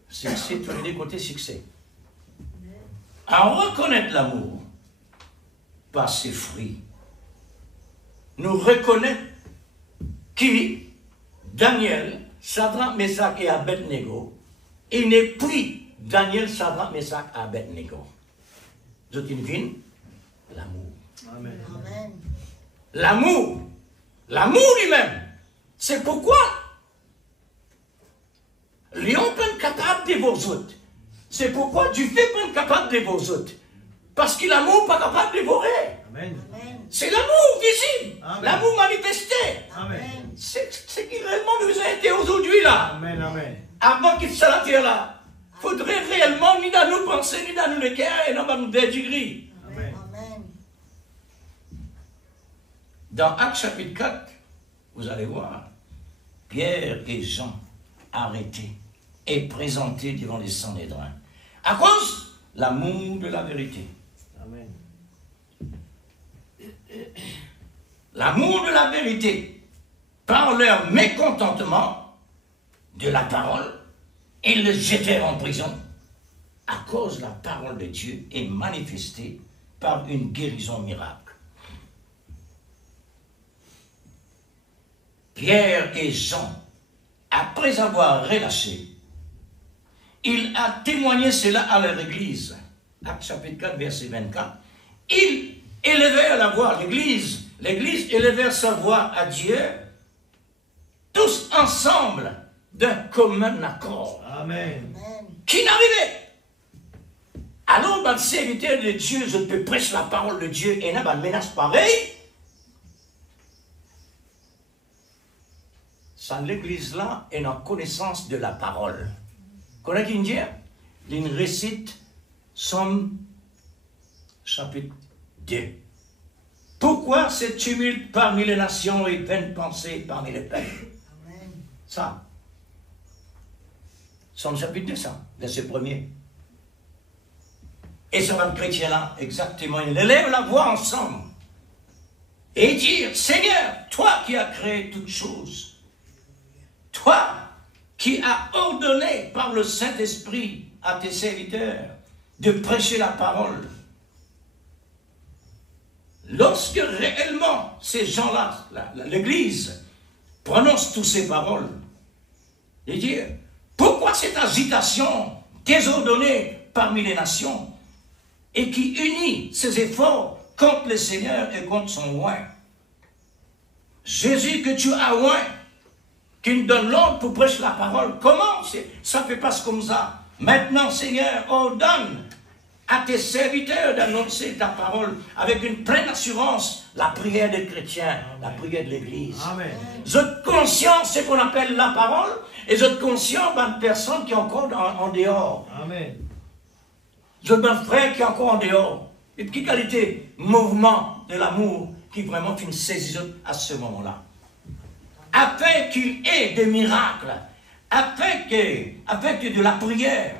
Succès, tous les côtés succès. À reconnaître l'amour par ses fruits. Nous reconnaître qui, Daniel, Shadrach, Meshach et Abednego, il n'est plus Daniel, Shadrach, Meshach et Abednego. Je dis l'amour. Amen. L'amour. L'amour lui-même. C'est pourquoi Léon peut être capable de vos autres. C'est pourquoi Dieu fait pas capable de dévorer les autres. Parce que l'amour pas capable de dévorer. Amen. Amen. C'est l'amour visible, Amen. l'amour manifesté. Amen. C'est ce qui réellement nous a été aujourd'hui là. Amen. Amen. Avant qu'il soit la terre là, il faudrait réellement ni dans nos pensées, ni dans nos cœurs, et non dans nos dédigris. Amen. Amen. Dans Actes chapitre 4, vous allez voir, Pierre et Jean arrêtés et présentés devant les Sanhédrins. À cause de l'amour de la vérité. Amen. L'amour de la vérité, par leur mécontentement de la parole, ils les jetèrent en prison. À cause de la parole de Dieu est manifestée par une guérison miracle. Pierre et Jean, après avoir relâché, il a témoigné cela à leur église. Actes chapitre 4, verset 24. Ils élevèrent la voix, l'église élevèrent sa voix à Dieu, tous ensemble, d'un commun accord. Amen. Amen. Qui n'arrivait? Alors, dans le serviteur de Dieu, je peux prêcher la parole de Dieu et n'a pas de menace pareille. Ça, l'église-là est en connaissance de la parole. Connais qui dit? Il récite Somme chapitre 2. Pourquoi ce tumulte parmi les nations et vaine pensée parmi les peuples? Amen. Ça. Somme chapitre 2, ça, verset 1er. Et ce même chrétien-là, exactement, il élève la voix ensemble et dire, Seigneur, toi qui as créé toutes choses, toi qui as ordonné par le Saint-Esprit à tes serviteurs de prêcher la parole, lorsque réellement ces gens-là, l'Église, prononcent toutes ces paroles, et dire, pourquoi cette agitation désordonnée parmi les nations et qui unit ses efforts contre le Seigneur et contre son oint? Jésus que tu as oint, qui nous donne l'ordre pour prêcher la parole. Comment ça ne fait pas comme ça? Maintenant, Seigneur, ordonne à tes serviteurs d'annoncer ta parole avec une pleine assurance, la prière des chrétiens, la prière de l'Église. Amen. Vous êtes conscients de ce qu'on appelle la parole, et vous êtes conscients d'une personne qui est encore en dehors. Amen. Vous êtes d'un frère qui est encore en dehors. Et de quelle qualité? Mouvement de l'amour qui vraiment finit saisir à ce moment-là. Afin qu'il ait des miracles, afin que de la prière,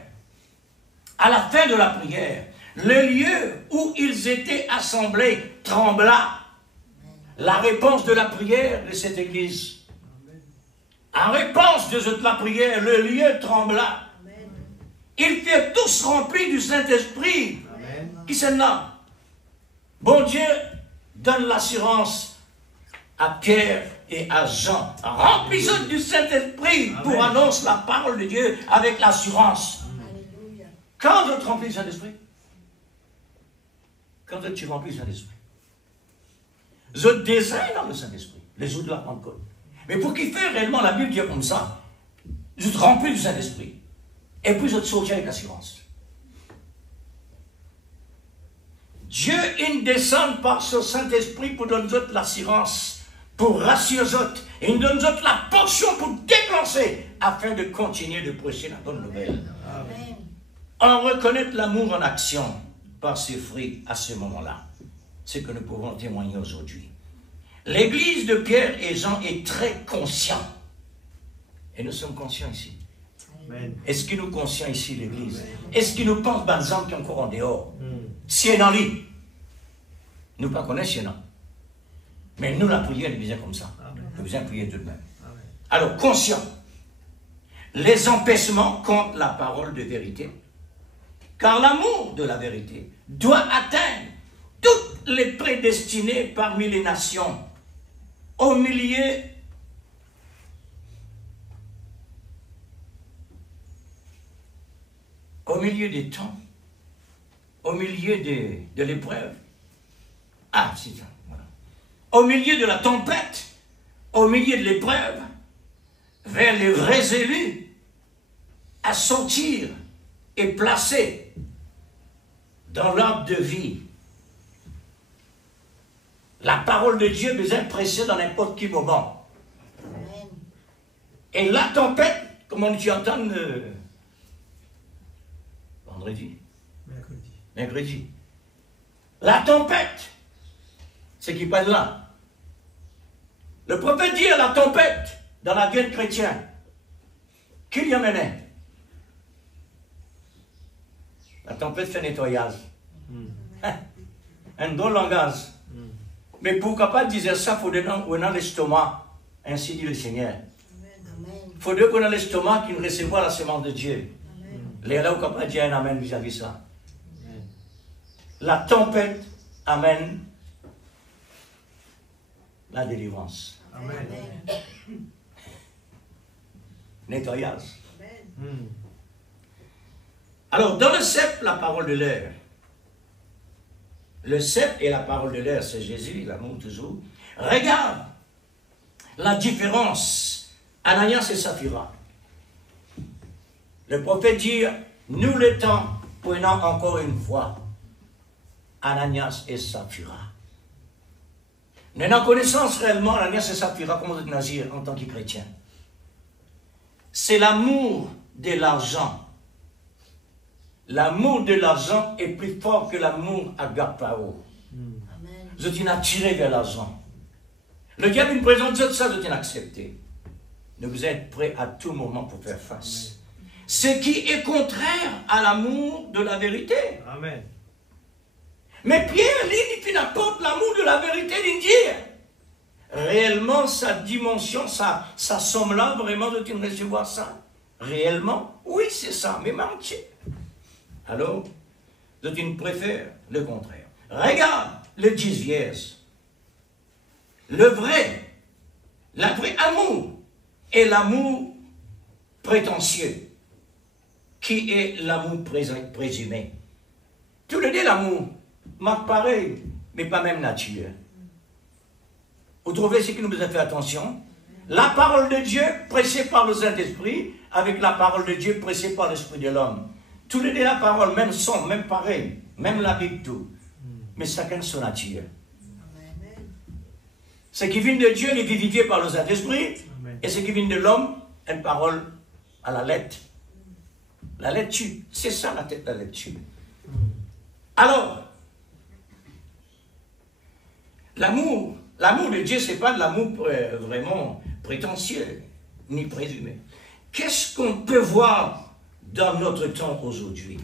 à la fin de la prière, le lieu où ils étaient assemblés trembla. La réponse de la prière de cette église. En réponse de la prière, le lieu trembla. Ils furent tous remplis du Saint-Esprit. Qui c'est là? Bon Dieu donne l'assurance à Pierre et à Jean. Remplissez du Saint-Esprit pour annoncer la parole de Dieu avec l'assurance. Alléluia. Quand vous êtes rempli du Saint-Esprit? Quand tu remplis du Saint-Esprit? Vous êtes désignés dans le Saint-Esprit, les jours de la Pentecôte. Mais pour qu'il fait réellement la Bible dit comme ça, vous êtes remplis du Saint-Esprit. Et puis vous êtes sortis avec l'assurance. Dieu, il descend par ce Saint-Esprit pour donner l'assurance, pour rassurer les autres. Et il donne la portion pour déclencher, afin de continuer de prêcher la bonne nouvelle. Amen. On reconnaît l'amour en action par ses fruits à ce moment-là. C'est ce que nous pouvons témoigner aujourd'hui. L'église de Pierre et Jean est très consciente. Et nous sommes conscients ici. Amen. Est-ce que nous sommes conscients ici, l'église? Est-ce que nous pensons par exemple qui est encore en dehors? Si elle est en ligne, nous ne connaissons pas. Mais nous, la prière, elle vient comme ça. Nous besoin de prier tout de même. Alors, conscient. Les empêchements contre la parole de vérité. Car l'amour de la vérité doit atteindre toutes les prédestinés parmi les nations, au milieu des temps, au milieu de l'épreuve. Ah, c'est ça. Voilà. Au milieu de la tempête, au milieu de l'épreuve, vers les vrais élus, à sortir est placé dans l'arbre de vie, la parole de Dieu vous impressionne dans n'importe quel moment. Amen. Et la tempête, comme on dit entendre mercredi. La tempête, c'est qui passe là. Le prophète dit à la tempête dans la guerre chrétienne, qui l'y amenait? La tempête fait nettoyage. Un drôle langage. Mais pourquoi pas dire ça, il faut qu'on a l'estomac, ainsi dit le Seigneur. Il faut qu'on a l'estomac qui recevoir la semence de Dieu. Les là, on pas dire un amen vis-à-vis de ça. La tempête amène la délivrance. Amen. Nettoyage. Mm. Alors, dans le cep, la parole de l'air. Le cep et la parole de l'air, c'est Jésus, l'amour toujours. Regarde la différence. Ananias et Saphira. Le prophète dit, nous le temps, prenons encore une fois. Ananias et Saphira. Nous n'en connaissance réellement Ananias et Saphira comme vous êtes nazir en tant que chrétien. C'est l'amour de l'argent. L'amour de l'argent est plus fort que l'amour agapao. Vous êtes attiré vers l'argent. Le diable nous présente ça, vous êtes accepté. Mais vous êtes prêt à tout moment pour faire face. Ce qui est contraire à l'amour de la vérité. Amen. Mais Pierre, il apporte l'amour de la vérité, il dit, réellement, sa dimension, sa somme-là, vraiment, de recevoir ça? Réellement? Oui, c'est ça, mais manqué. Alors, je préfère le contraire. Regarde le 10 vierge. Le vrai amour est l'amour prétentieux, qui est l'amour présumé. Tous les deux, l'amour marque pareil, mais pas même nature. Vous trouvez ce qui nous a fait attention? La parole de Dieu pressée par le Saint-Esprit avec la parole de Dieu pressée par l'Esprit de l'homme. Tous les deux la parole, même son, même pareil, même la Bible, tout. Mais chacun son nature. Ce qui vient de Dieu est vivifié par le Saint-Esprit, et ce qui vient de l'homme, une parole à la lettre. La lettre tue. C'est ça la tête de la lettre tue. Alors, l'amour de Dieu, ce n'est pas de l'amour vraiment prétentieux, ni présumé. Qu'est-ce qu'on peut voir dans notre temps aujourd'hui?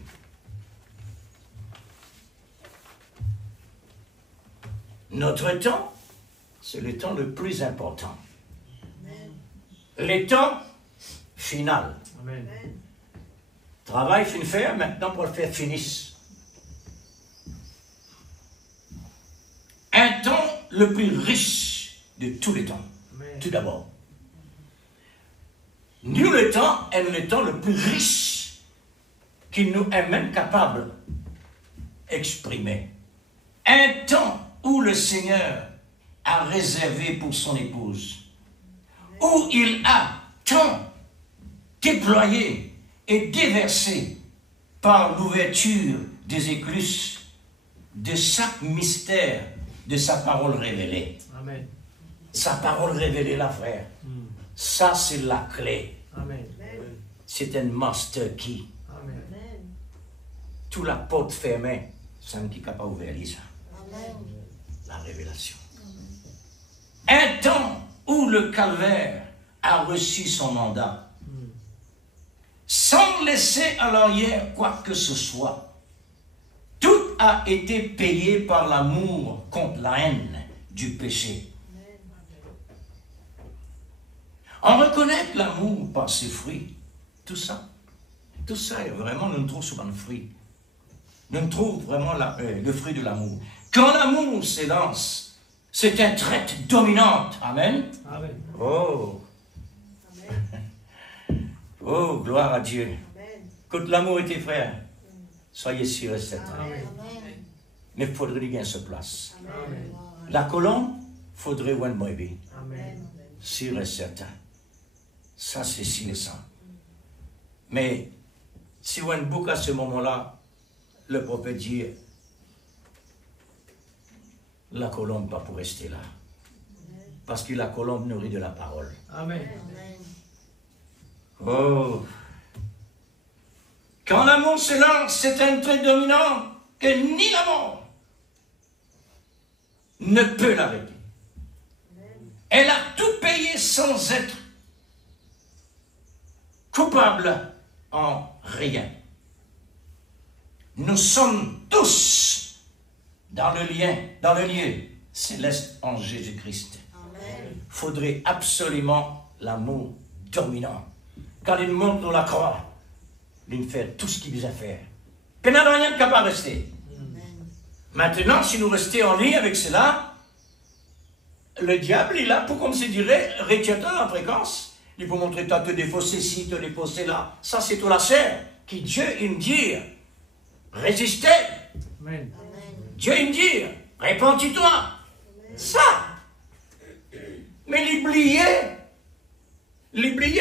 Notre temps, c'est le temps le plus important. Le temps final. Amen. Travail fin faire, maintenant pour le faire finisse. Un temps le plus riche de tous les temps. Amen. Tout d'abord. Nous, le temps est le temps le plus riche qui nous est même capable d'exprimer. Un temps où le Seigneur a réservé pour son épouse, où il a tant déployé et déversé par l'ouverture des écluses de chaque mystère de sa parole révélée. Amen. Sa parole révélée, là, frère. Ça, c'est la clé. Amen. C'est un master key. Amen. Toute la porte fermée, c'est qui n'a pas ouvert ça. Amen. La révélation. Un temps où le calvaire a reçu son mandat, sans laisser à l'arrière quoi que ce soit. Tout a été payé par l'amour contre la haine du péché. On reconnaît l'amour par ses fruits. Tout ça est vraiment, nous trouvons souvent le fruit. Nous trouvons vraiment le fruit de l'amour. Quand l'amour s'élance, c'est un trait dominante. Amen. Amen. Oh. Oh, gloire à Dieu. Quand l'amour était frère, soyez sûrs et certains. Amen. Mais il faudrait qu'il se place. Amen. La colombe, il faudrait one baby. Amen. Sûr et certain. Ça, c'est sûr et certain. Mais Si Wenbouk, à ce moment-là, le prophète dit, la colombe pas pour rester là. Parce que la colombe nourrit de la parole. Amen. Oh! Quand l'amour se lance, c'est un trait dominant que ni la mort ne peut l'arrêter. Elle a tout payé sans être coupable en rien. Nous sommes tous dans le lieu céleste en Jésus-Christ. Il faudrait absolument l'amour dominant. Quand il monte dans la croix, il fait tout ce qu'il doit faire. Il n'y a rien capable de rester. Maintenant, si nous restons en ligne avec cela, le diable, il a, pour comme se dirait, retirer la fréquence. Il peut montrer t'as te défausser ci, te défausser là. Ça, c'est tout la serre qui Dieu, il me dit, résistez. Amen. Dieu, il me dit, répands-toi. Ça. Mais l'oublier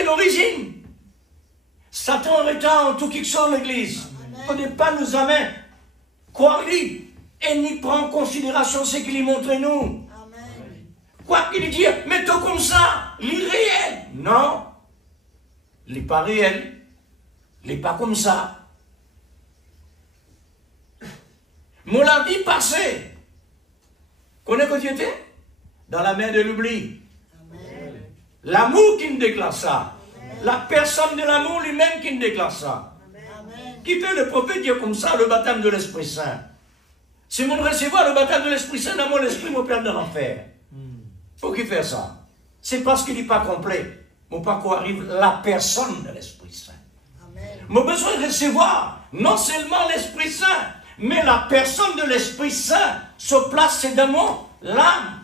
l'origine. Satan retend tout qui soit l'église. Il ne peut pas nous amener croire lui et ni prendre en considération ce qu'il montre nous. Quoi qu'il dise, mais tout comme ça, l'irréel. Non, il n'est pas réel, il n'est pas comme ça. Mon la vie passée, connais que tu étais dans la main de l'oubli. L'amour qui me déclare ça. La personne de l'amour lui-même qui me déclare ça. Qui fait le prophète dire comme ça, le baptême de l'Esprit Saint. Si vous recevoir le baptême de l'Esprit Saint, dans mon esprit, mon Père de l'enfer. Faut qu'il fasse ça. C'est parce qu'il n'est pas complet. Mon parcours arrive la personne de l'Esprit Saint. Mon besoin de recevoir non seulement l'Esprit Saint, mais la personne de l'Esprit Saint se place, c'est dans mon l'âme.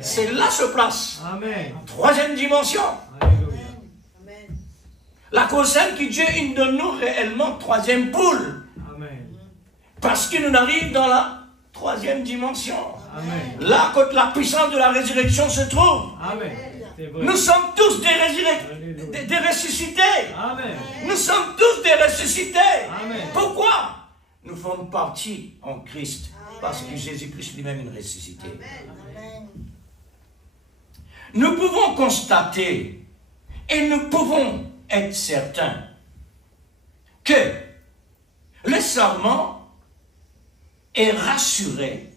C'est là se place. Amen. Troisième dimension. Alléluia. La cause qui Dieu il donne nous réellement troisième poule. Amen. Parce qu'il nous arrive dans la troisième dimension. Amen. Là, quand la puissance de la résurrection se trouve. Amen. C'est vrai. Nous sommes tous des Alléluia. des ressuscités. Amen. Nous sommes tous des ressuscités. Amen. Pourquoi? Nous faisons partie en Christ. Parce que Jésus-Christ lui-même est ressuscité. Nous pouvons constater et nous pouvons être certains que le serment est rassuré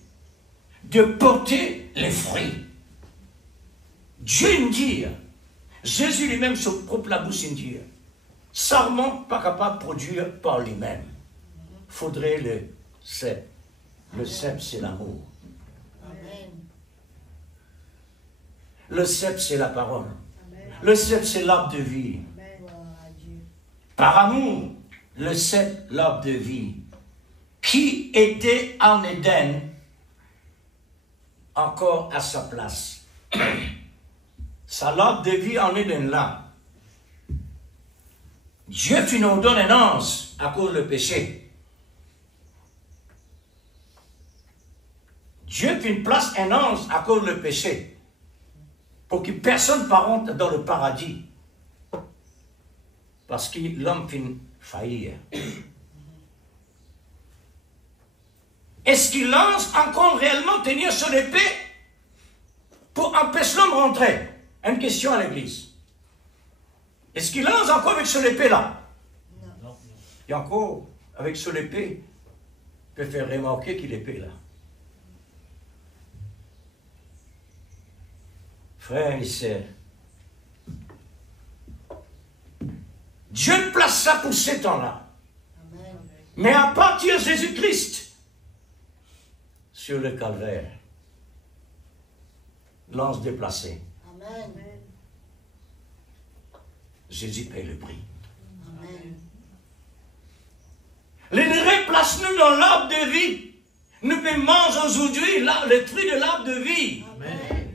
de porter les fruits. Dieu me dit, Jésus lui-même se propre la bouche, il dit, serment pas capable de produire par lui-même. Faudrait le cep. Le cep, c'est l'amour. Le cep, c'est la parole. Le cep, c'est l'arbre de vie. Par amour, le cep, l'arbre de vie, qui était en Éden, encore à sa place. Sa l'arbre de vie en Éden là. Dieu fit nous donne un ange à cause du péché. Dieu fit place un ange à cause du péché. Pour que personne ne rentre dans le paradis. Parce que l'homme finit faillir. Est-ce qu'il lance encore réellement tenir son épée pour empêcher l'homme de rentrer? Une question à l'église. Est-ce qu'il lance encore avec son épée là? Non. Et encore, avec son épée, peut faire remarquer qu'il est épée là. Frères et sœurs, Dieu place ça pour ces temps-là. Mais à partir de Jésus-Christ, sur le calvaire, l'ange déplacé, Jésus paye le prix. Les replace-nous dans l'arbre de vie. Nous pouvons manger aujourd'hui le fruit de l'arbre de vie. Amen.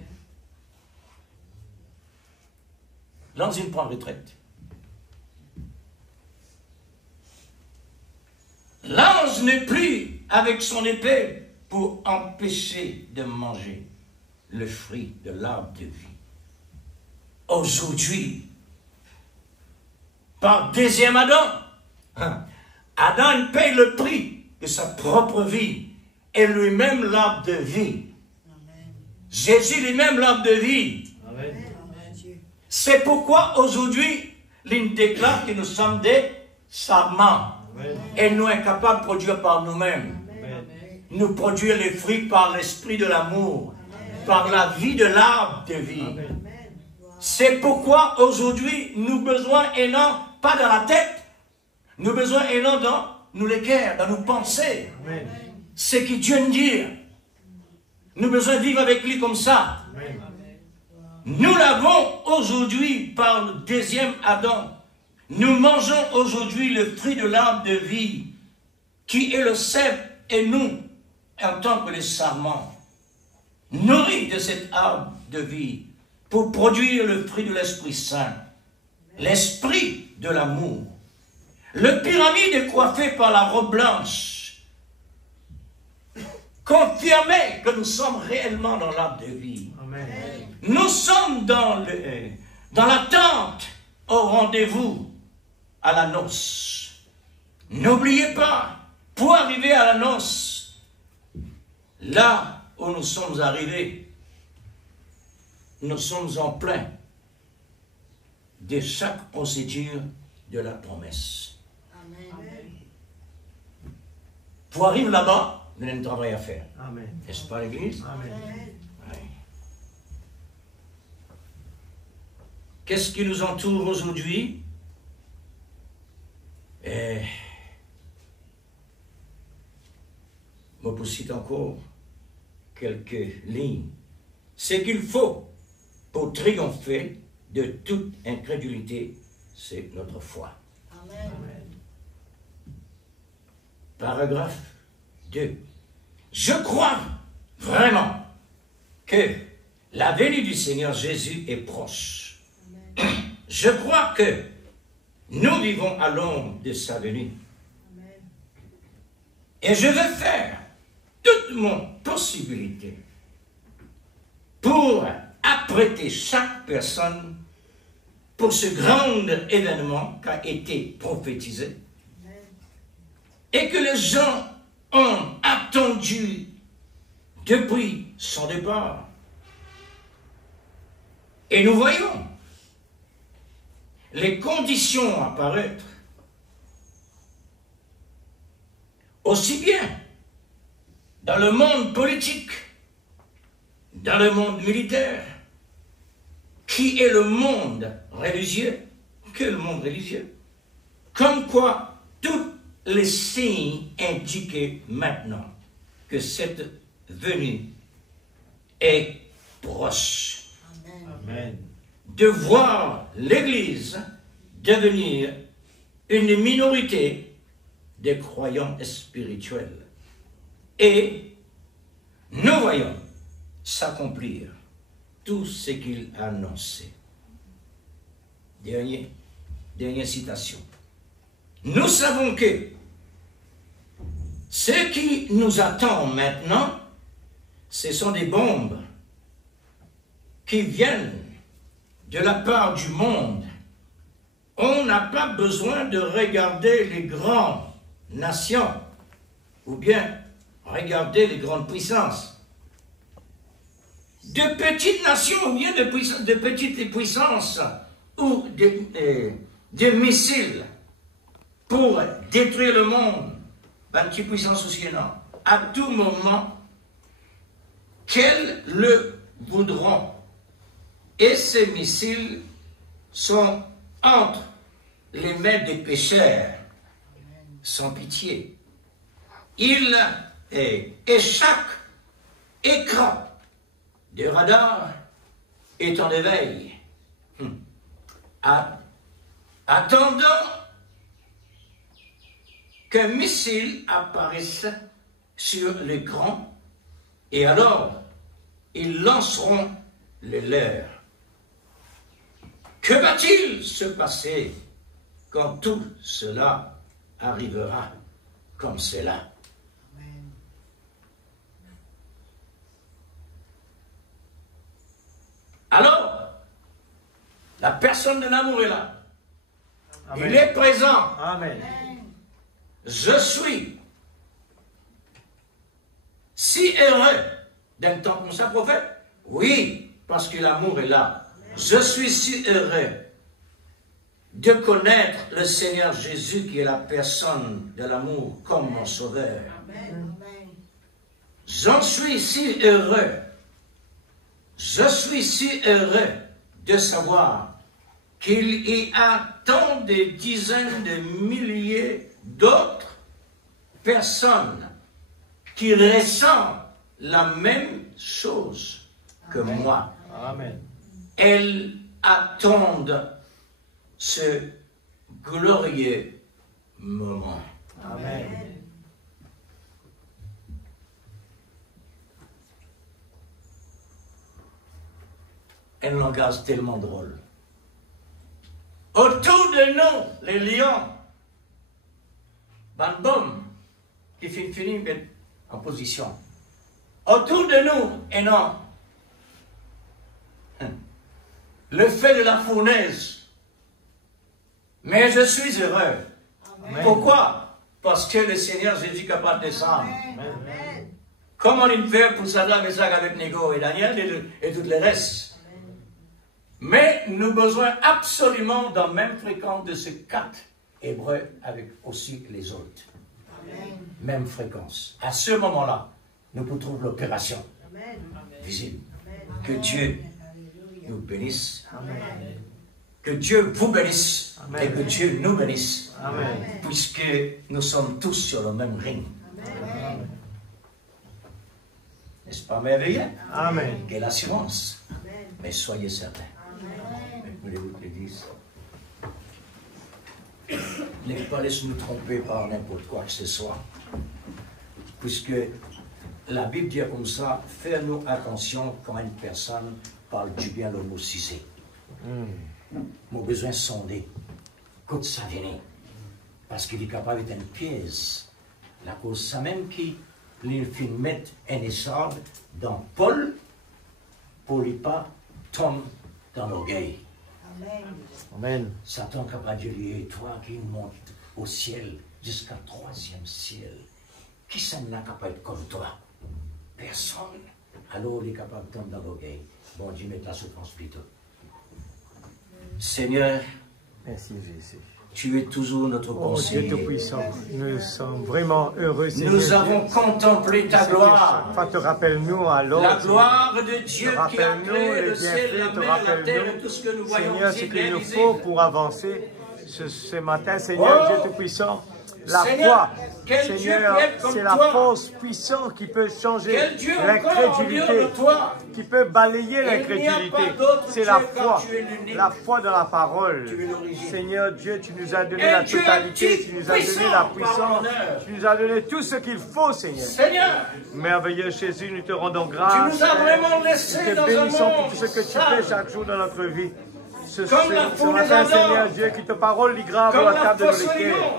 L'ange, il prend retraite. L'ange n'est plus avec son épée pour empêcher de manger le fruit de l'arbre de vie. Aujourd'hui, par deuxième Adam, Adam paye le prix de sa propre vie et lui-même l'arbre de vie. Jésus lui-même l'arbre de vie. Amen. C'est pourquoi aujourd'hui, il déclare que nous sommes des sarments. Amen. Et nous incapables de produire par nous-mêmes. Amen. Nous produire les fruits par l'esprit de l'amour, par la vie de l'arbre de vie. Amen. C'est pourquoi aujourd'hui, nous besoin et non pas dans la tête, nous besoin et non dans nous les cœurs, dans nos pensées. Amen. Ce que Dieu nous dit. Nous besoin de vivre avec lui comme ça. Amen. Nous l'avons aujourd'hui par le deuxième Adam. Nous mangeons aujourd'hui le fruit de l'arbre de vie, qui est le cèpe, et nous, en tant que les sarments, nourris de cet arbre de vie, pour produire le fruit de l'Esprit Saint, l'esprit de l'amour. Le pyramide est coiffé par la robe blanche, confirmait que nous sommes réellement dans l'arbre de vie. Amen. Nous sommes dans l'attente au rendez-vous à la noce. N'oubliez pas, pour arriver à la noce, là où nous sommes arrivés, nous sommes en plein de chaque procédure de la promesse. Amen. Pour arriver là-bas, nous avons un travail à faire. Amen. N'est-ce pas, l'Église? Amen. Oui. Qu'est-ce qui nous entoure aujourd'hui? Je vous cite encore quelques lignes. Ce qu'il faut pour triompher de toute incrédulité, c'est notre foi. Amen. Paragraphe 2. Je crois vraiment que la venue du Seigneur Jésus est proche. Je crois que nous vivons à l'ombre de sa venue. Et je vais faire toute mon possibilité pour apprêter chaque personne pour ce grand événement qui a été prophétisé et que les gens ont attendu depuis son départ. Et nous voyons les conditions apparaître aussi bien dans le monde politique, dans le monde militaire, qui est le monde religieux, que le monde religieux. Comme quoi, tous les signes indiquent maintenant que cette venue est proche. Amen. De voir l'Église devenir une minorité de croyants spirituels. Et nous voyons s'accomplir tout ce qu'il a annoncé. Dernière citation. Nous savons que ce qui nous attend maintenant, ce sont des bombes qui viennent de la part du monde. On n'a pas besoin de regarder les grandes nations ou bien regarder les grandes puissances. De petites nations ou bien de petites puissances ou des missiles pour détruire le monde, une petite puissance aussi énorme, à tout moment qu'elles le voudront. Et ces missiles sont entre les mains des pécheurs, sans pitié. Et chaque écran de radar est en éveil, attendant qu'un missile apparaisse sur l'écran, et alors ils lanceront le leur. Que va-t-il se passer quand tout cela arrivera comme cela? Alors, la personne de l'amour est là. Amen. Il est présent. Amen. Je suis si heureux d'entendre comme ça, prophète. Oui, parce que l'amour est là. Je suis si heureux de connaître le Seigneur Jésus qui est la personne de l'amour comme mon sauveur. J'en suis si heureux. Je suis si heureux de savoir qu'il y a tant de dizaines de milliers d'autres personnes qui ressentent la même chose que moi. Amen. Elles attendent ce glorieux moment. Amen. Un langage tellement drôle. Autour de nous, les lions, Bam qui finit en position. Autour de nous, et non, le feu de la fournaise. Mais je suis heureux. Amen. Pourquoi? Parce que le Seigneur Jésus est capable de descendre. Amen. Comme on le fait pour Sadrach, Meshach, Abednego et Daniel et tous les restes. Mais nous avons besoin absolument de la même fréquence de ces 4 Hébreux avec aussi les autres. Amen. Même fréquence. À ce moment-là, nous pouvons trouver l'opération Amen. visible. Amen. Que Dieu Alléluia. nous bénisse. Amen. Que Dieu vous bénisse. Amen. Et que Dieu nous bénisse. Amen. Puisque nous sommes tous sur le même ring. Amen. N'est-ce pas merveilleux? Amen. Quelle assurance. Amen. Mais soyez certains. Amen. Voulez-vous que je le dise? Ne pas laisser nous tromper par n'importe quoi que ce soit. Puisque la Bible dit comme ça, fais-nous attention quand une personne parle du bien le mot cissé. Mon besoin sonder. Côte ça venir. Parce qu'il est capable d'être une pièce. La cause, ça même qui les fait mettre un essor dans Paul pour ne pas tomber dans l'orgueil. Amen. Amen. Satan capable de dire, toi qui montes au ciel jusqu'à 3e ciel, qui ça n'a capable d'être comme toi? Personne. Alors il est capable de tomber dans l'orgueil. Bon Dieu, mette la souffrance plutôt. Seigneur, Merci Jésus. tu es toujours notre Oh Dieu conseiller. Tout-Puissant, nous sommes vraiment heureux, Seigneur. Nous avons contemplé ta Seigneur, gloire. chaque fois, te rappelle-nous à l'autre. La gloire de Dieu qui a Rappelle-nous créé les le ciel, la bienfaits, te mer, la terre et rappelle-nous, tout ce que nous voyons Seigneur, ce visible qu'il et nous invisible. faut pour avancer ce matin, Seigneur Oh, Dieu Tout-Puissant. La Seigneur, foi, quel Dieu Seigneur, peut être comme c'est la toi? force puissante qui peut changer Quel Dieu encore en dehors l'incrédulité, de toi? qui peut balayer Il n'y a l'incrédulité. pas d'autre C'est Dieu la quand foi, tu es l'unique. la foi dans la parole. Tu es l'origine. Seigneur Dieu, tu nous as donné Et la Dieu totalité, qui tu nous as donné puissant la par puissance, l'honneur. tu nous as donné tout ce qu'il faut, Seigneur. Seigneur, Merveilleux Jésus, nous te rendons tu grâce. nous as vraiment Nous laissé te dans un bénissons pour monde tout ce que tu sale. fais chaque jour dans notre vie. Ce Comme la ce foule des matin, Adams. Seigneur Dieu, qui te parole lit grave Comme à la la table de fosse nos au cœurs. lion.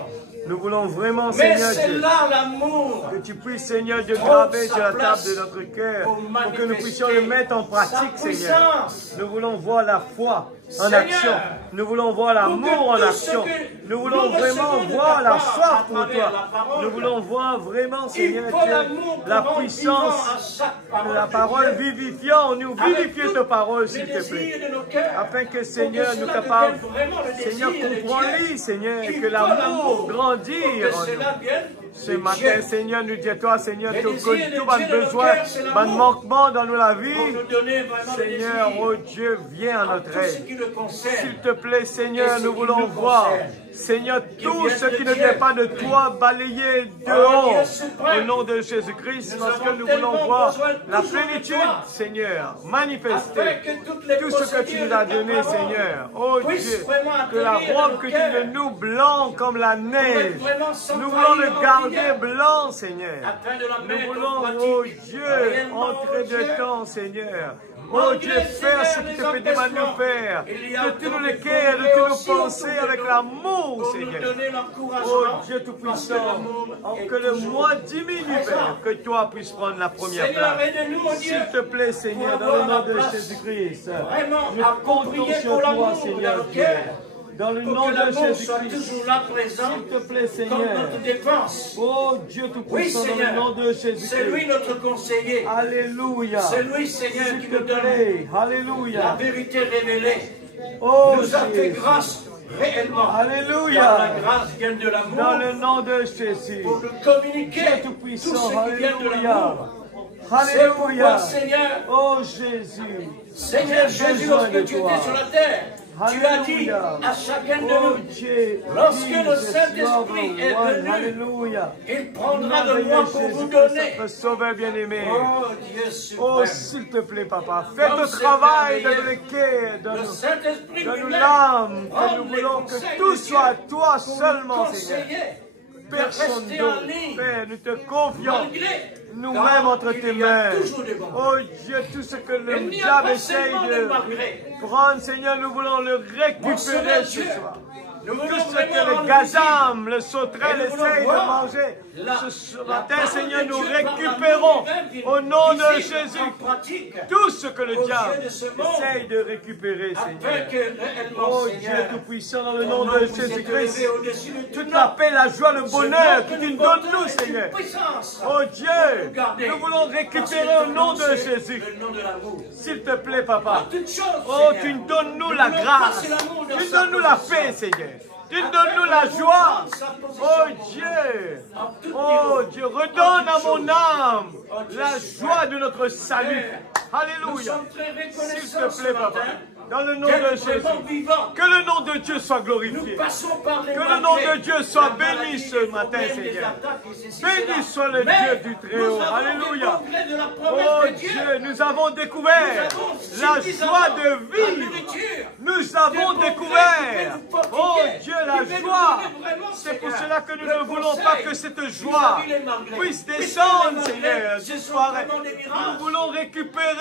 Nous voulons vraiment, Mais Seigneur c'est Dieu, là l'amour. que tu puisses, Seigneur Dieu, Trouve graver sa sur la table place de notre cœur pour pour que nous manifester puissions le mettre en pratique, sa Seigneur. puissance. Nous voulons voir la foi en Seigneur, action. Nous voulons voir l'amour en tout ce action. que Nous voulons nous vraiment recevons de voir ta la part soif à pour travers la toi. parole. Nous voulons voir vraiment, Il Seigneur faut Dieu, l'amour la pour rendre puissance vivant à chaque parole la de parole Dieu. vivifiant. Nous Avec vivifier tout ta parole, les s'il te désirs plaît. de nos cœurs. Afin que, Pour Seigneur, cela nous devienne capables, vraiment le Seigneur, désir de Dieu. comprends-les, Seigneur, et Il que faut l'amour grandisse pour en que nous. cela vienne Ce de matin, Dieu. Seigneur, nous dis à toi, Seigneur, Le tout désir de Dieu le dans nos besoin, cœurs, c'est le l'amour. manquement dans la vie. Pour nous donner vraiment Seigneur, le désir. oh Dieu, viens à notre Tout ce aide. qui le concerne. S'il te plaît, Seigneur, Et ce nous qui voulons nous voir, concerne. Seigneur, tout vienne ce de qui ne Dieu. vient pas de toi balayer dehors Dieu suprême. au nom de Jésus-Christ, Nous parce que avons nous tellement voulons voir besoin la toujours de plénitude, toi. Seigneur, Afin manifester que toutes les tout ce que tu nous as donné, procédures de ta parole Seigneur. Oh puissent Dieu, vraiment que la atterrir dans robe nos que tu cœurs. veux nous blanc comme la neige, vraiment sans nous voulons faillir le en garder rien. blanc, Seigneur. Afin de la Nous mettre en voulons, pratique. oh Dieu, Réellement, entrer oh Dieu. dedans, Seigneur. Oh Malgré, Dieu, faire ce Seigneur, qui te les fait demander de empêchements, faire. il y a De tous autant nos de cœurs, de progrès tous nos aussi pensées autour de avec nous, l'amour, pour nous Seigneur. donner l'encouragement. Oh Dieu parce que Tout-Puissant, l'amour est que le toujours moi diminue, présent. Père, que toi puisses prendre la première Seigneur, place. aide-nous, oh Dieu, S'il te plaît, Seigneur, pour dans le avoir nom la de place Jésus-Christ. vraiment Nous comptons appropriée sur pour toi, l'amour Seigneur dans nos Dieu. cœurs. Dans le pour nom que de l'amour soit Jésus-Christ. toujours là présent S'il te plaît, comme Seigneur. notre défense. Oh Dieu Oui, Tout-Puissant, dans le Seigneur, nom de c'est Jésus-Christ. lui notre conseiller. Alléluia. C'est lui, Seigneur, S'il qui te nous donne plaît. la Alléluia. vérité révélée. Oh Il nous a fait Jésus. grâce réellement. Car Alléluia. la grâce vient de Dans l'amour le nom de Jésus. pour nous communiquer Dieu tout Tout-Puissant. ce qui vient de Alléluia. l'amour. C'est pourquoi, Alléluia. Seigneur, Oh Jésus. Seigneur J'ai Jésus, besoin lorsque de tu toi. étais sur la terre, tu as dit Alléluia. à chacun de Oh nous, Dieu. lorsque le Jesus, Saint-Esprit Lord, est one. venu, Alléluia. il prendra de Merveilleux moi pour vous Jésus-Christ, donner. notre Sauveur bien-aimé. Oh Dieu Oh, suprême, s'il te plaît, Papa, fais Comme le c'est travail de merveilleux. briquet dans le nous. Saint-Esprit Donne-nous lui-même l'âme, que prend nous les voulons conseils que de tout Dieu soit à toi pour nous seulement, Seigneur. conseiller de Personne rester en d'autre, ligne, Père, nous te confions malgré, nous-mêmes car entre tes il y a mains. toujours des bons. Oh Dieu, tout ce que le Il n'y a diable pas essaye seulement de de malgré. prendre, Seigneur, nous voulons le Mon Seigneur récupérer ce Dieu, soir. nous Tout voulons ce vraiment que le rendre gazam, le sauterelle Et nous voulons essaye de voir manger, la- ce la matin, parole Seigneur, de nous Dieu par récupérons l'amour lui-même au nom de visible Jésus en pratique, tout ce que le aux diable yeux de ce monde, essaye de récupérer, afin Seigneur. que réellement, Oh Dieu Seigneur, Tout-Puissant, dans le ton nom nom de puisse être Jésus-Christ, élevé au-dessus de tout toute nom. la paix, la joie, le Ce bonheur nom que que tu nous portons donnes, nous, est une Seigneur. puissance Oh pour Dieu, nous garder. nous voulons Parce récupérer que au nom de c'est Jésus. le nom de l'amour. S'il te plaît, En Papa. toutes choses, Oh, Seigneur, tu nous donnes-nous nous la voulons grâce. passer l'amour dans Tu sa donnes-nous la position. paix, Seigneur. Tu donnes-nous la joie. Oh Dieu. Oh Dieu, redonne à mon âme la joie de notre salut. Nous Alléluia. sommes très S'il reconnaissants te ce plaît, Papa. matin Dans le nom de d'être Jésus. vraiment vivants. Que le nom de Dieu soit Nous glorifié. passons par les Que le nom malgrés, de Dieu soit la béni maladie, ce les matin, problèmes, les Seigneur. attaques, et ceci, Béni cela. soit le Mais Dieu du Très-Haut. nous avons Alléluia. des congrès de la promesse Oh de Dieu. Dieu, nous avons découvert Nous avons la suffisamment joie de la vivre. nourriture. Nous avons Des congrès découvert, qui peuvent nous oh fortifier, Dieu, qui la peuvent nous joie. donner vraiment, C'est pour Seigneur, cela que nous le ne voulons conseil pas que cette joie vis-à-vis les malgrés. puisse Puisque descendre, les malgrés, Seigneur, ce ce sont soir. vraiment des miracles. Nous voulons récupérer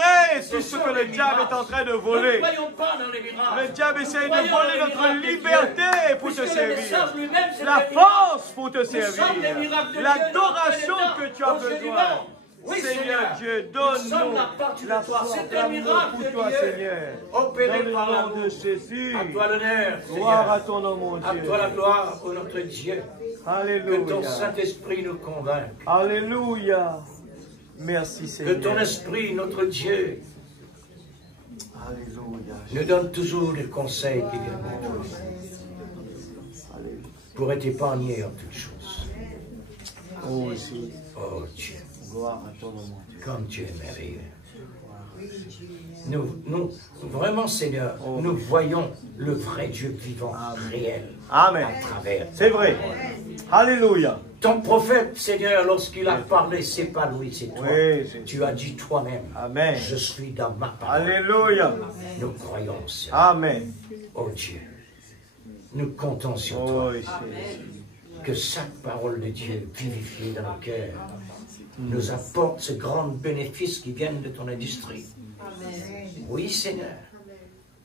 tout ce que le diable est en train de Nous voler. ne croyons pas dans les miracles. Le diable essaye de Croyons dans voler les notre miracles de liberté Dieu. pour te Puisque le servir. message lui-même, c'est La le miracle. force pour te servir. sommes les miracles de Dieu L'adoration dans que notre tu as temps, aux yeux du besoin. monde. Oui, Seigneur Seigneur. Dieu, Nous sommes donne-nous la partie de la toi. foi, C'est un l'amour miracle pour de toi, Dieu. Seigneur. Opéré Dans le par nom l'amour. de Jésus. À toi l'honneur, Gloire à Seigneur. ton nom, mon À Dieu. toi la gloire, ô notre Dieu. Que ton Alléluia. Saint-Esprit nous convainque. Alléluia. Merci, Que Seigneur. ton esprit, notre Dieu, Alléluia. nous donne toujours des conseils qui viennent de toi pour être épargné en toutes choses. Oh, Jésus. Oh Dieu, Gloire à ton nom, mon Dieu. comme Dieu est merveilleux. Nous, vraiment, Seigneur, nous voyons le vrai Dieu vivant, réel, Amen. à travers. C'est vrai. Alléluia. Ton prophète, Seigneur, lorsqu'il a parlé, c'est pas lui, c'est toi. Oui, c'est- Tu as dit toi-même, Amen. je suis dans ma parole. Alléluia. Nous croyons, Seigneur. Amen. Oh Dieu, nous comptons sur Oh, toi. Jésus. Que chaque parole de Dieu vivifiée dans nos cœurs nous apporte ce grand bénéfice qui vient de ton industrie. Oui, Seigneur,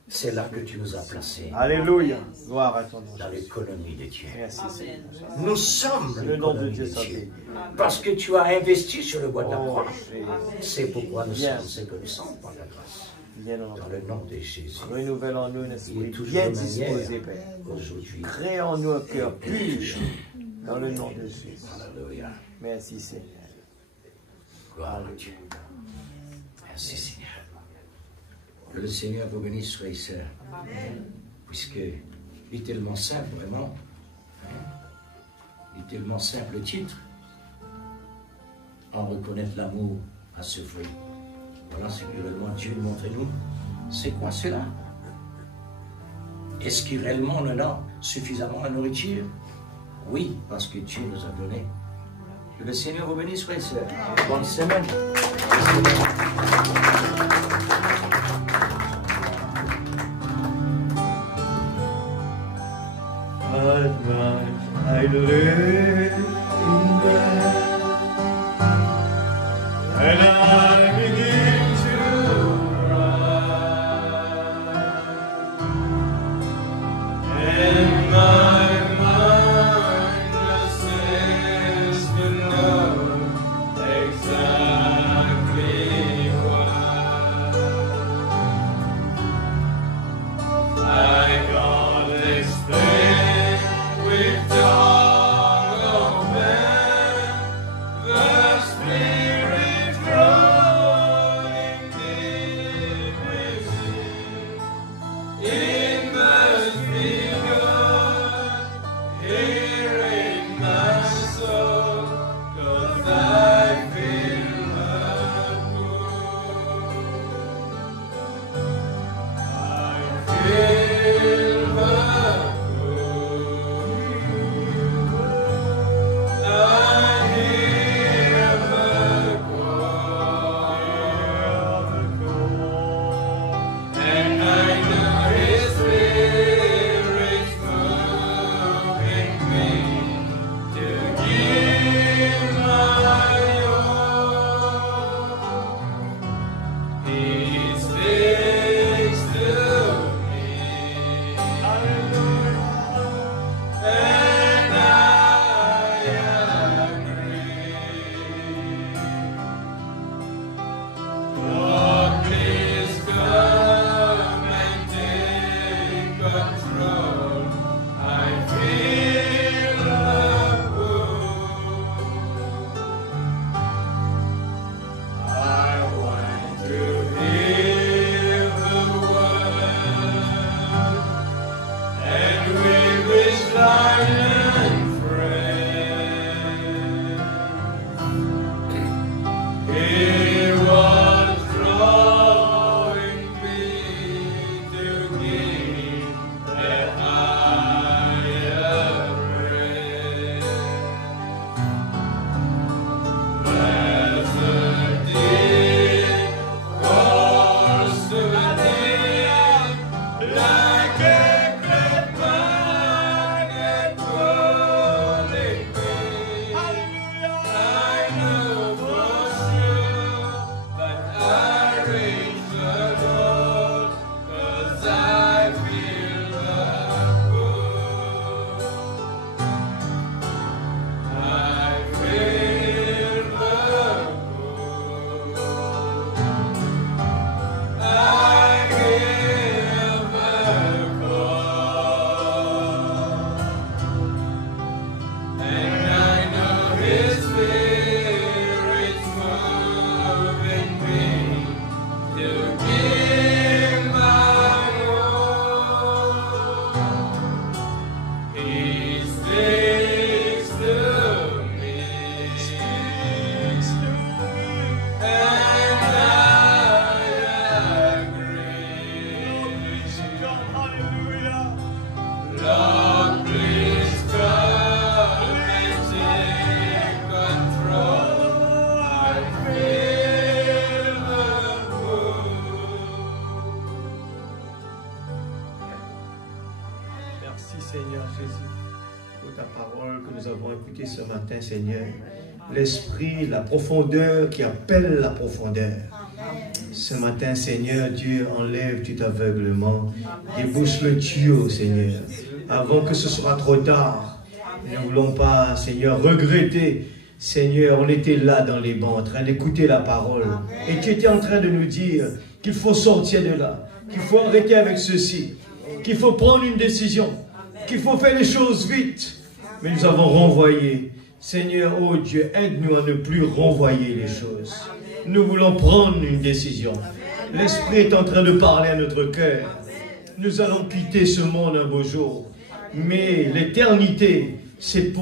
c'est là que tu nous as placés, Alléluia. Gloire à ton nom. dans l'économie de Dieu. Merci, Seigneur. Nous sommes Le nom de l'économie Dieu de soit Dieu. béni. Parce que tu as investi sur le bois de la Oh, croix. Jésus. C'est pourquoi nous Bien. sommes ce que nous sommes par la grâce. Viens en Dans le nom de Jésus. Renouvelle en nous un Il est esprit toujours bien de manière disposé, Père. aujourd'hui. Crée en nous un cœur pur. Dans le nom de Jésus. Alléluia. Merci, Seigneur. Gloire à Dieu. Merci Seigneur. Que le Seigneur vous bénisse, frères et sœurs. Puisque il est tellement simple, vraiment. Il est tellement simple le titre. En reconnaître l'amour à ce fruit. Voilà ce que réellement Dieu nous montre à nous. C'est quoi cela? Est-ce qu'il réellement on en a suffisamment à nourriture? Oui, parce que Dieu nous a donné. Que le Seigneur vous bénisse, frères et sœurs. Bonne semaine. At night I lay in bed and I begin to cry, and my mind just says to know exactly why I can't explain. écouter ce matin, Seigneur. L'esprit, la profondeur qui appelle la profondeur. Ce matin, Seigneur, Dieu, enlève tout aveuglement. Débouche le tuyau, Seigneur, avant que ce soit trop tard. Nous ne voulons pas, Seigneur, regretter. Seigneur, on était là dans les bancs, en train d'écouter la parole. Et tu étais en train de nous dire qu'il faut sortir de là, qu'il faut arrêter avec ceci, qu'il faut prendre une décision, qu'il faut faire les choses vite. Mais nous avons renvoyé. Seigneur, oh Dieu, aide-nous à ne plus renvoyer les choses. Nous voulons prendre une décision. L'Esprit est en train de parler à notre cœur. Nous allons quitter ce monde un beau jour. Mais l'éternité, c'est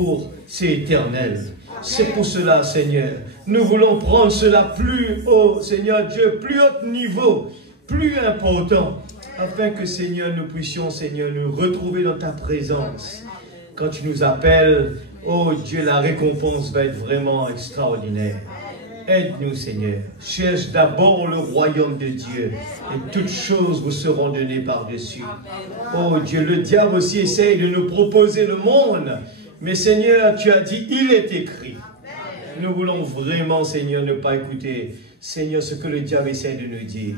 éternel. C'est pour cela, Seigneur. Nous voulons prendre cela plus haut, Seigneur Dieu, plus haut niveau, plus important, afin que, Seigneur, nous puissions, Seigneur, nous retrouver dans ta présence. Quand tu nous appelles, oh Dieu, la récompense va être vraiment extraordinaire. Aide-nous, Seigneur. Cherche d'abord le royaume de Dieu et toutes choses vous seront données par-dessus. Oh Dieu, le diable aussi essaye de nous proposer le monde. Mais Seigneur, tu as dit, il est écrit. Nous voulons vraiment, Seigneur, ne pas écouter, Seigneur, ce que le diable essaie de nous dire.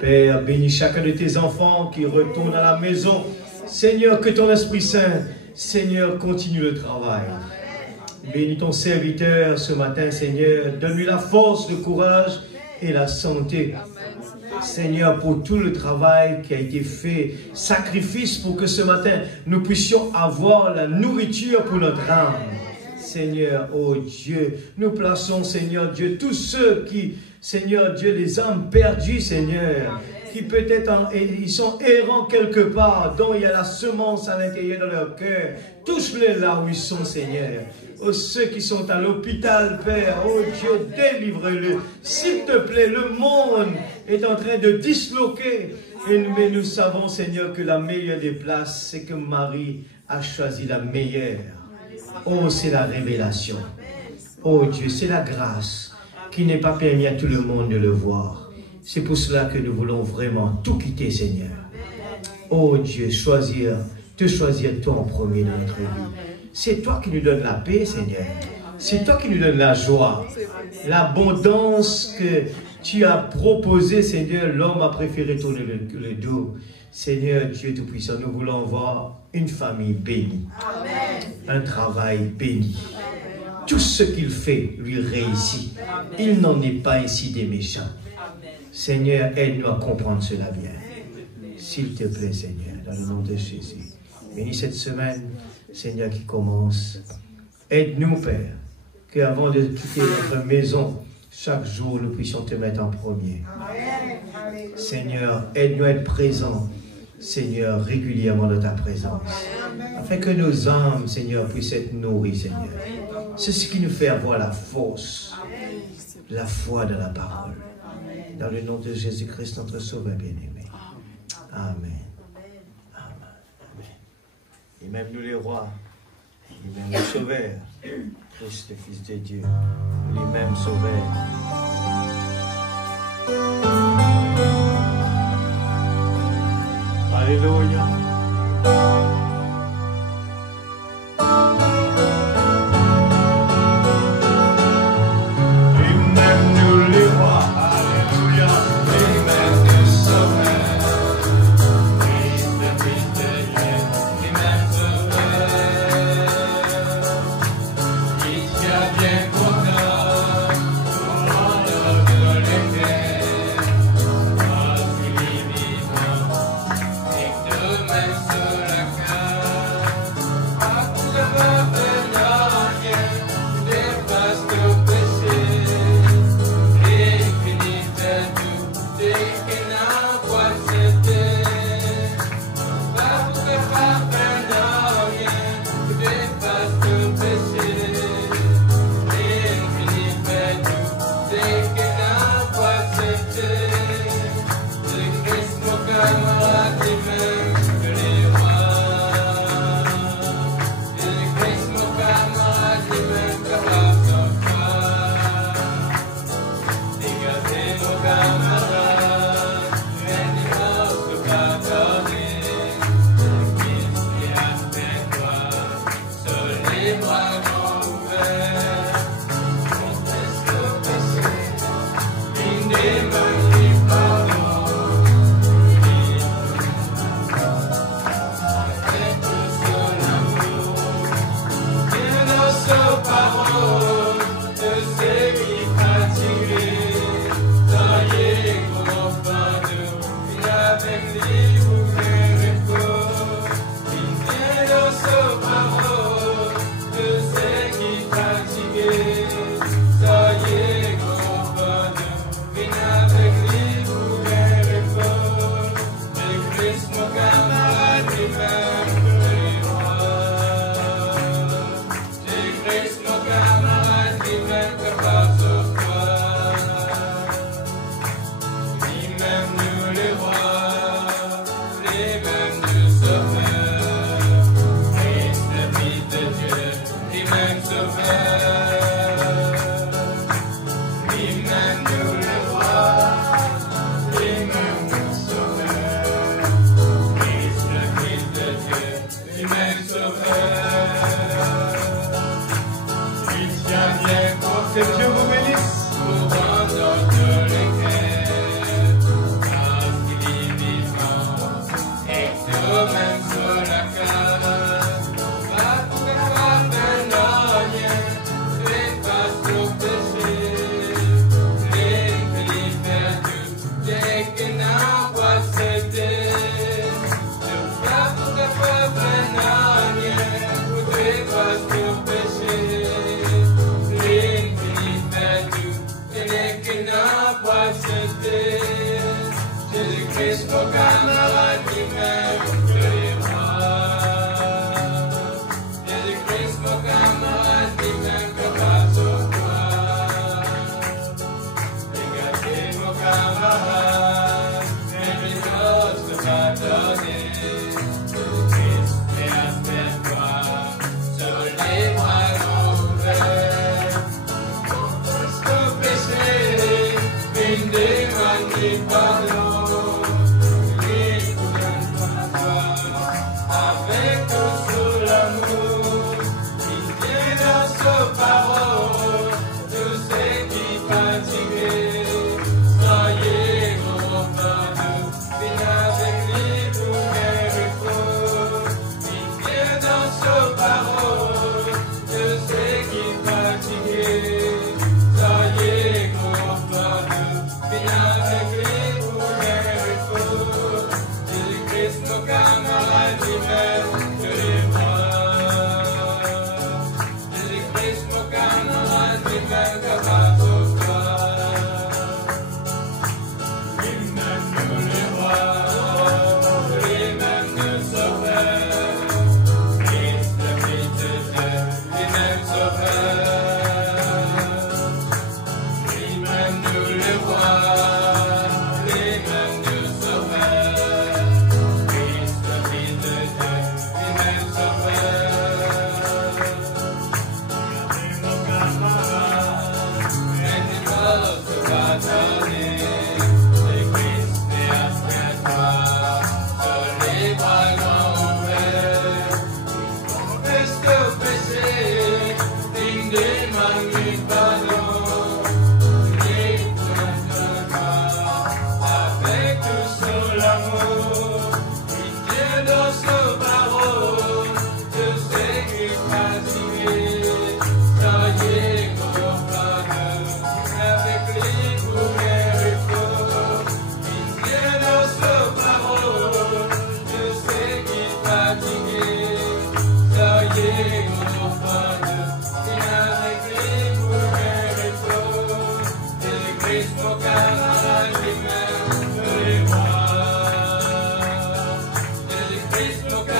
Père, bénis chacun de tes enfants qui retournent à la maison. Seigneur, que ton Esprit Saint, Seigneur, continue le travail. Bénis ton serviteur ce matin, Seigneur. Donne-lui la force, le courage et la santé. Seigneur, pour tout le travail qui a été fait, sacrifice pour que ce matin, nous puissions avoir la nourriture pour notre âme. Seigneur, oh Dieu, nous plaçons, Seigneur Dieu, tous ceux qui, Seigneur Dieu, les âmes perdues, Seigneur, qui peut-être ils sont errants quelque part, dont il y a la semence à l'intérieur de leur cœur. Touche-les là où ils sont, Seigneur. Oh, ceux qui sont à l'hôpital, Père, oh Dieu, délivre-le. S'il te plaît, le monde est en train de disloquer. Mais nous savons, Seigneur, que la meilleure des places, c'est que Marie a choisi la meilleure. Oh, c'est la révélation. Oh Dieu, c'est la grâce qui n'est pas permis à tout le monde de le voir. C'est pour cela que nous voulons vraiment tout quitter, Seigneur. Oh Dieu, te choisir toi en premier dans notre vie. C'est toi qui nous donnes la paix, Seigneur. C'est toi qui nous donnes la joie, l'abondance que tu as proposée, Seigneur. L'homme a préféré tourner le dos. Seigneur Dieu Tout-Puissant, nous voulons voir une famille bénie, un travail béni. Tout ce qu'il fait lui réussit. Il n'en est pas ainsi des méchants. Seigneur, aide-nous à comprendre cela bien. S'il te plaît, Seigneur, dans le nom de Jésus. Bénis cette semaine, Seigneur, qui commence. Aide-nous, Père, qu'avant de quitter notre maison, chaque jour, nous puissions te mettre en premier. Seigneur, aide-nous à être présents, Seigneur, régulièrement dans ta présence. Afin que nos âmes, Seigneur, puissent être nourries, Seigneur. C'est ce qui nous fait avoir la force, la foi dans la parole. Dans le nom de Jésus-Christ, notre Sauveur bien-aimé. Amen. Et même nous les rois, et même les sauveurs, Christ le Fils de Dieu, les mêmes sauveurs. Alléluia. camarades, ni même que pas sur toi. Ni même nous les rois, les mêmes du Sauveur. Christ, le Fils de Dieu, ni même Sauveur. Ni même nous les rois, les mêmes du Sauveur. Christ, le Fils de Dieu, ni même Sauveur. Christian, viens pour que Dieu vous bénisse. Pour rendre les cœurs, parce qu'il est vivant, et toi-même sur la carte. Pas pour que toi faire rien, fais pas sur péché. Les félix perdus, dès que n'a pas cédé. Pas pour que toi faire rien, fais pas sur péché. Les félix perdus, dès que n'a pas cédé. Jésus-Christ, mon camarade, lui-même, je les vois. Jésus-Christ, mon camarade, lui-même, que pas sur toi. Regardez, mon camarade, mais les choses ne pas donner. Jésus-Christ, est après toi, sur les bras ouverts. Parce que péché, une demande de pardon. Avec tout sous l'amour, il vient dans sa parole, tous ceux qui fatigués, soyez confortables, venez avec lui pour faire repos. Il vient dans sa parole, tous ceux qui fatigués, soyez confortables, venez avec lui pour faire repos. Jésus-Christ, mon camarade, lui-même, je les vois. Jésus-Christ, mon camarade, lui-même, que pas sur toi. Lui-même nous les rois, lui-même nous sauveur. Christ, le Fils de Dieu, lui-même sauveur. Lui-même nous les rois, lui-même nous sauveur. Christ, le Fils de Dieu, lui-même sauveur. Regardez nos camarades, mais des choses ne pas donner. Et Christ est après toi, sur les bras grands ouverts. Confesse tes péchés, digne des mains pardon. Avec tout sur l'amour, il vient dans sa parole, tous ceux qui fatigués, soyez confortables, avec lui pour les repos. Il vient dans sa parole, tous ceux qui fatigués, soyez confortables, avec lui pour les repos. Jésus-Christ, mon camarade, lui-même, je les vois. Jésus-Christ, mon camarade,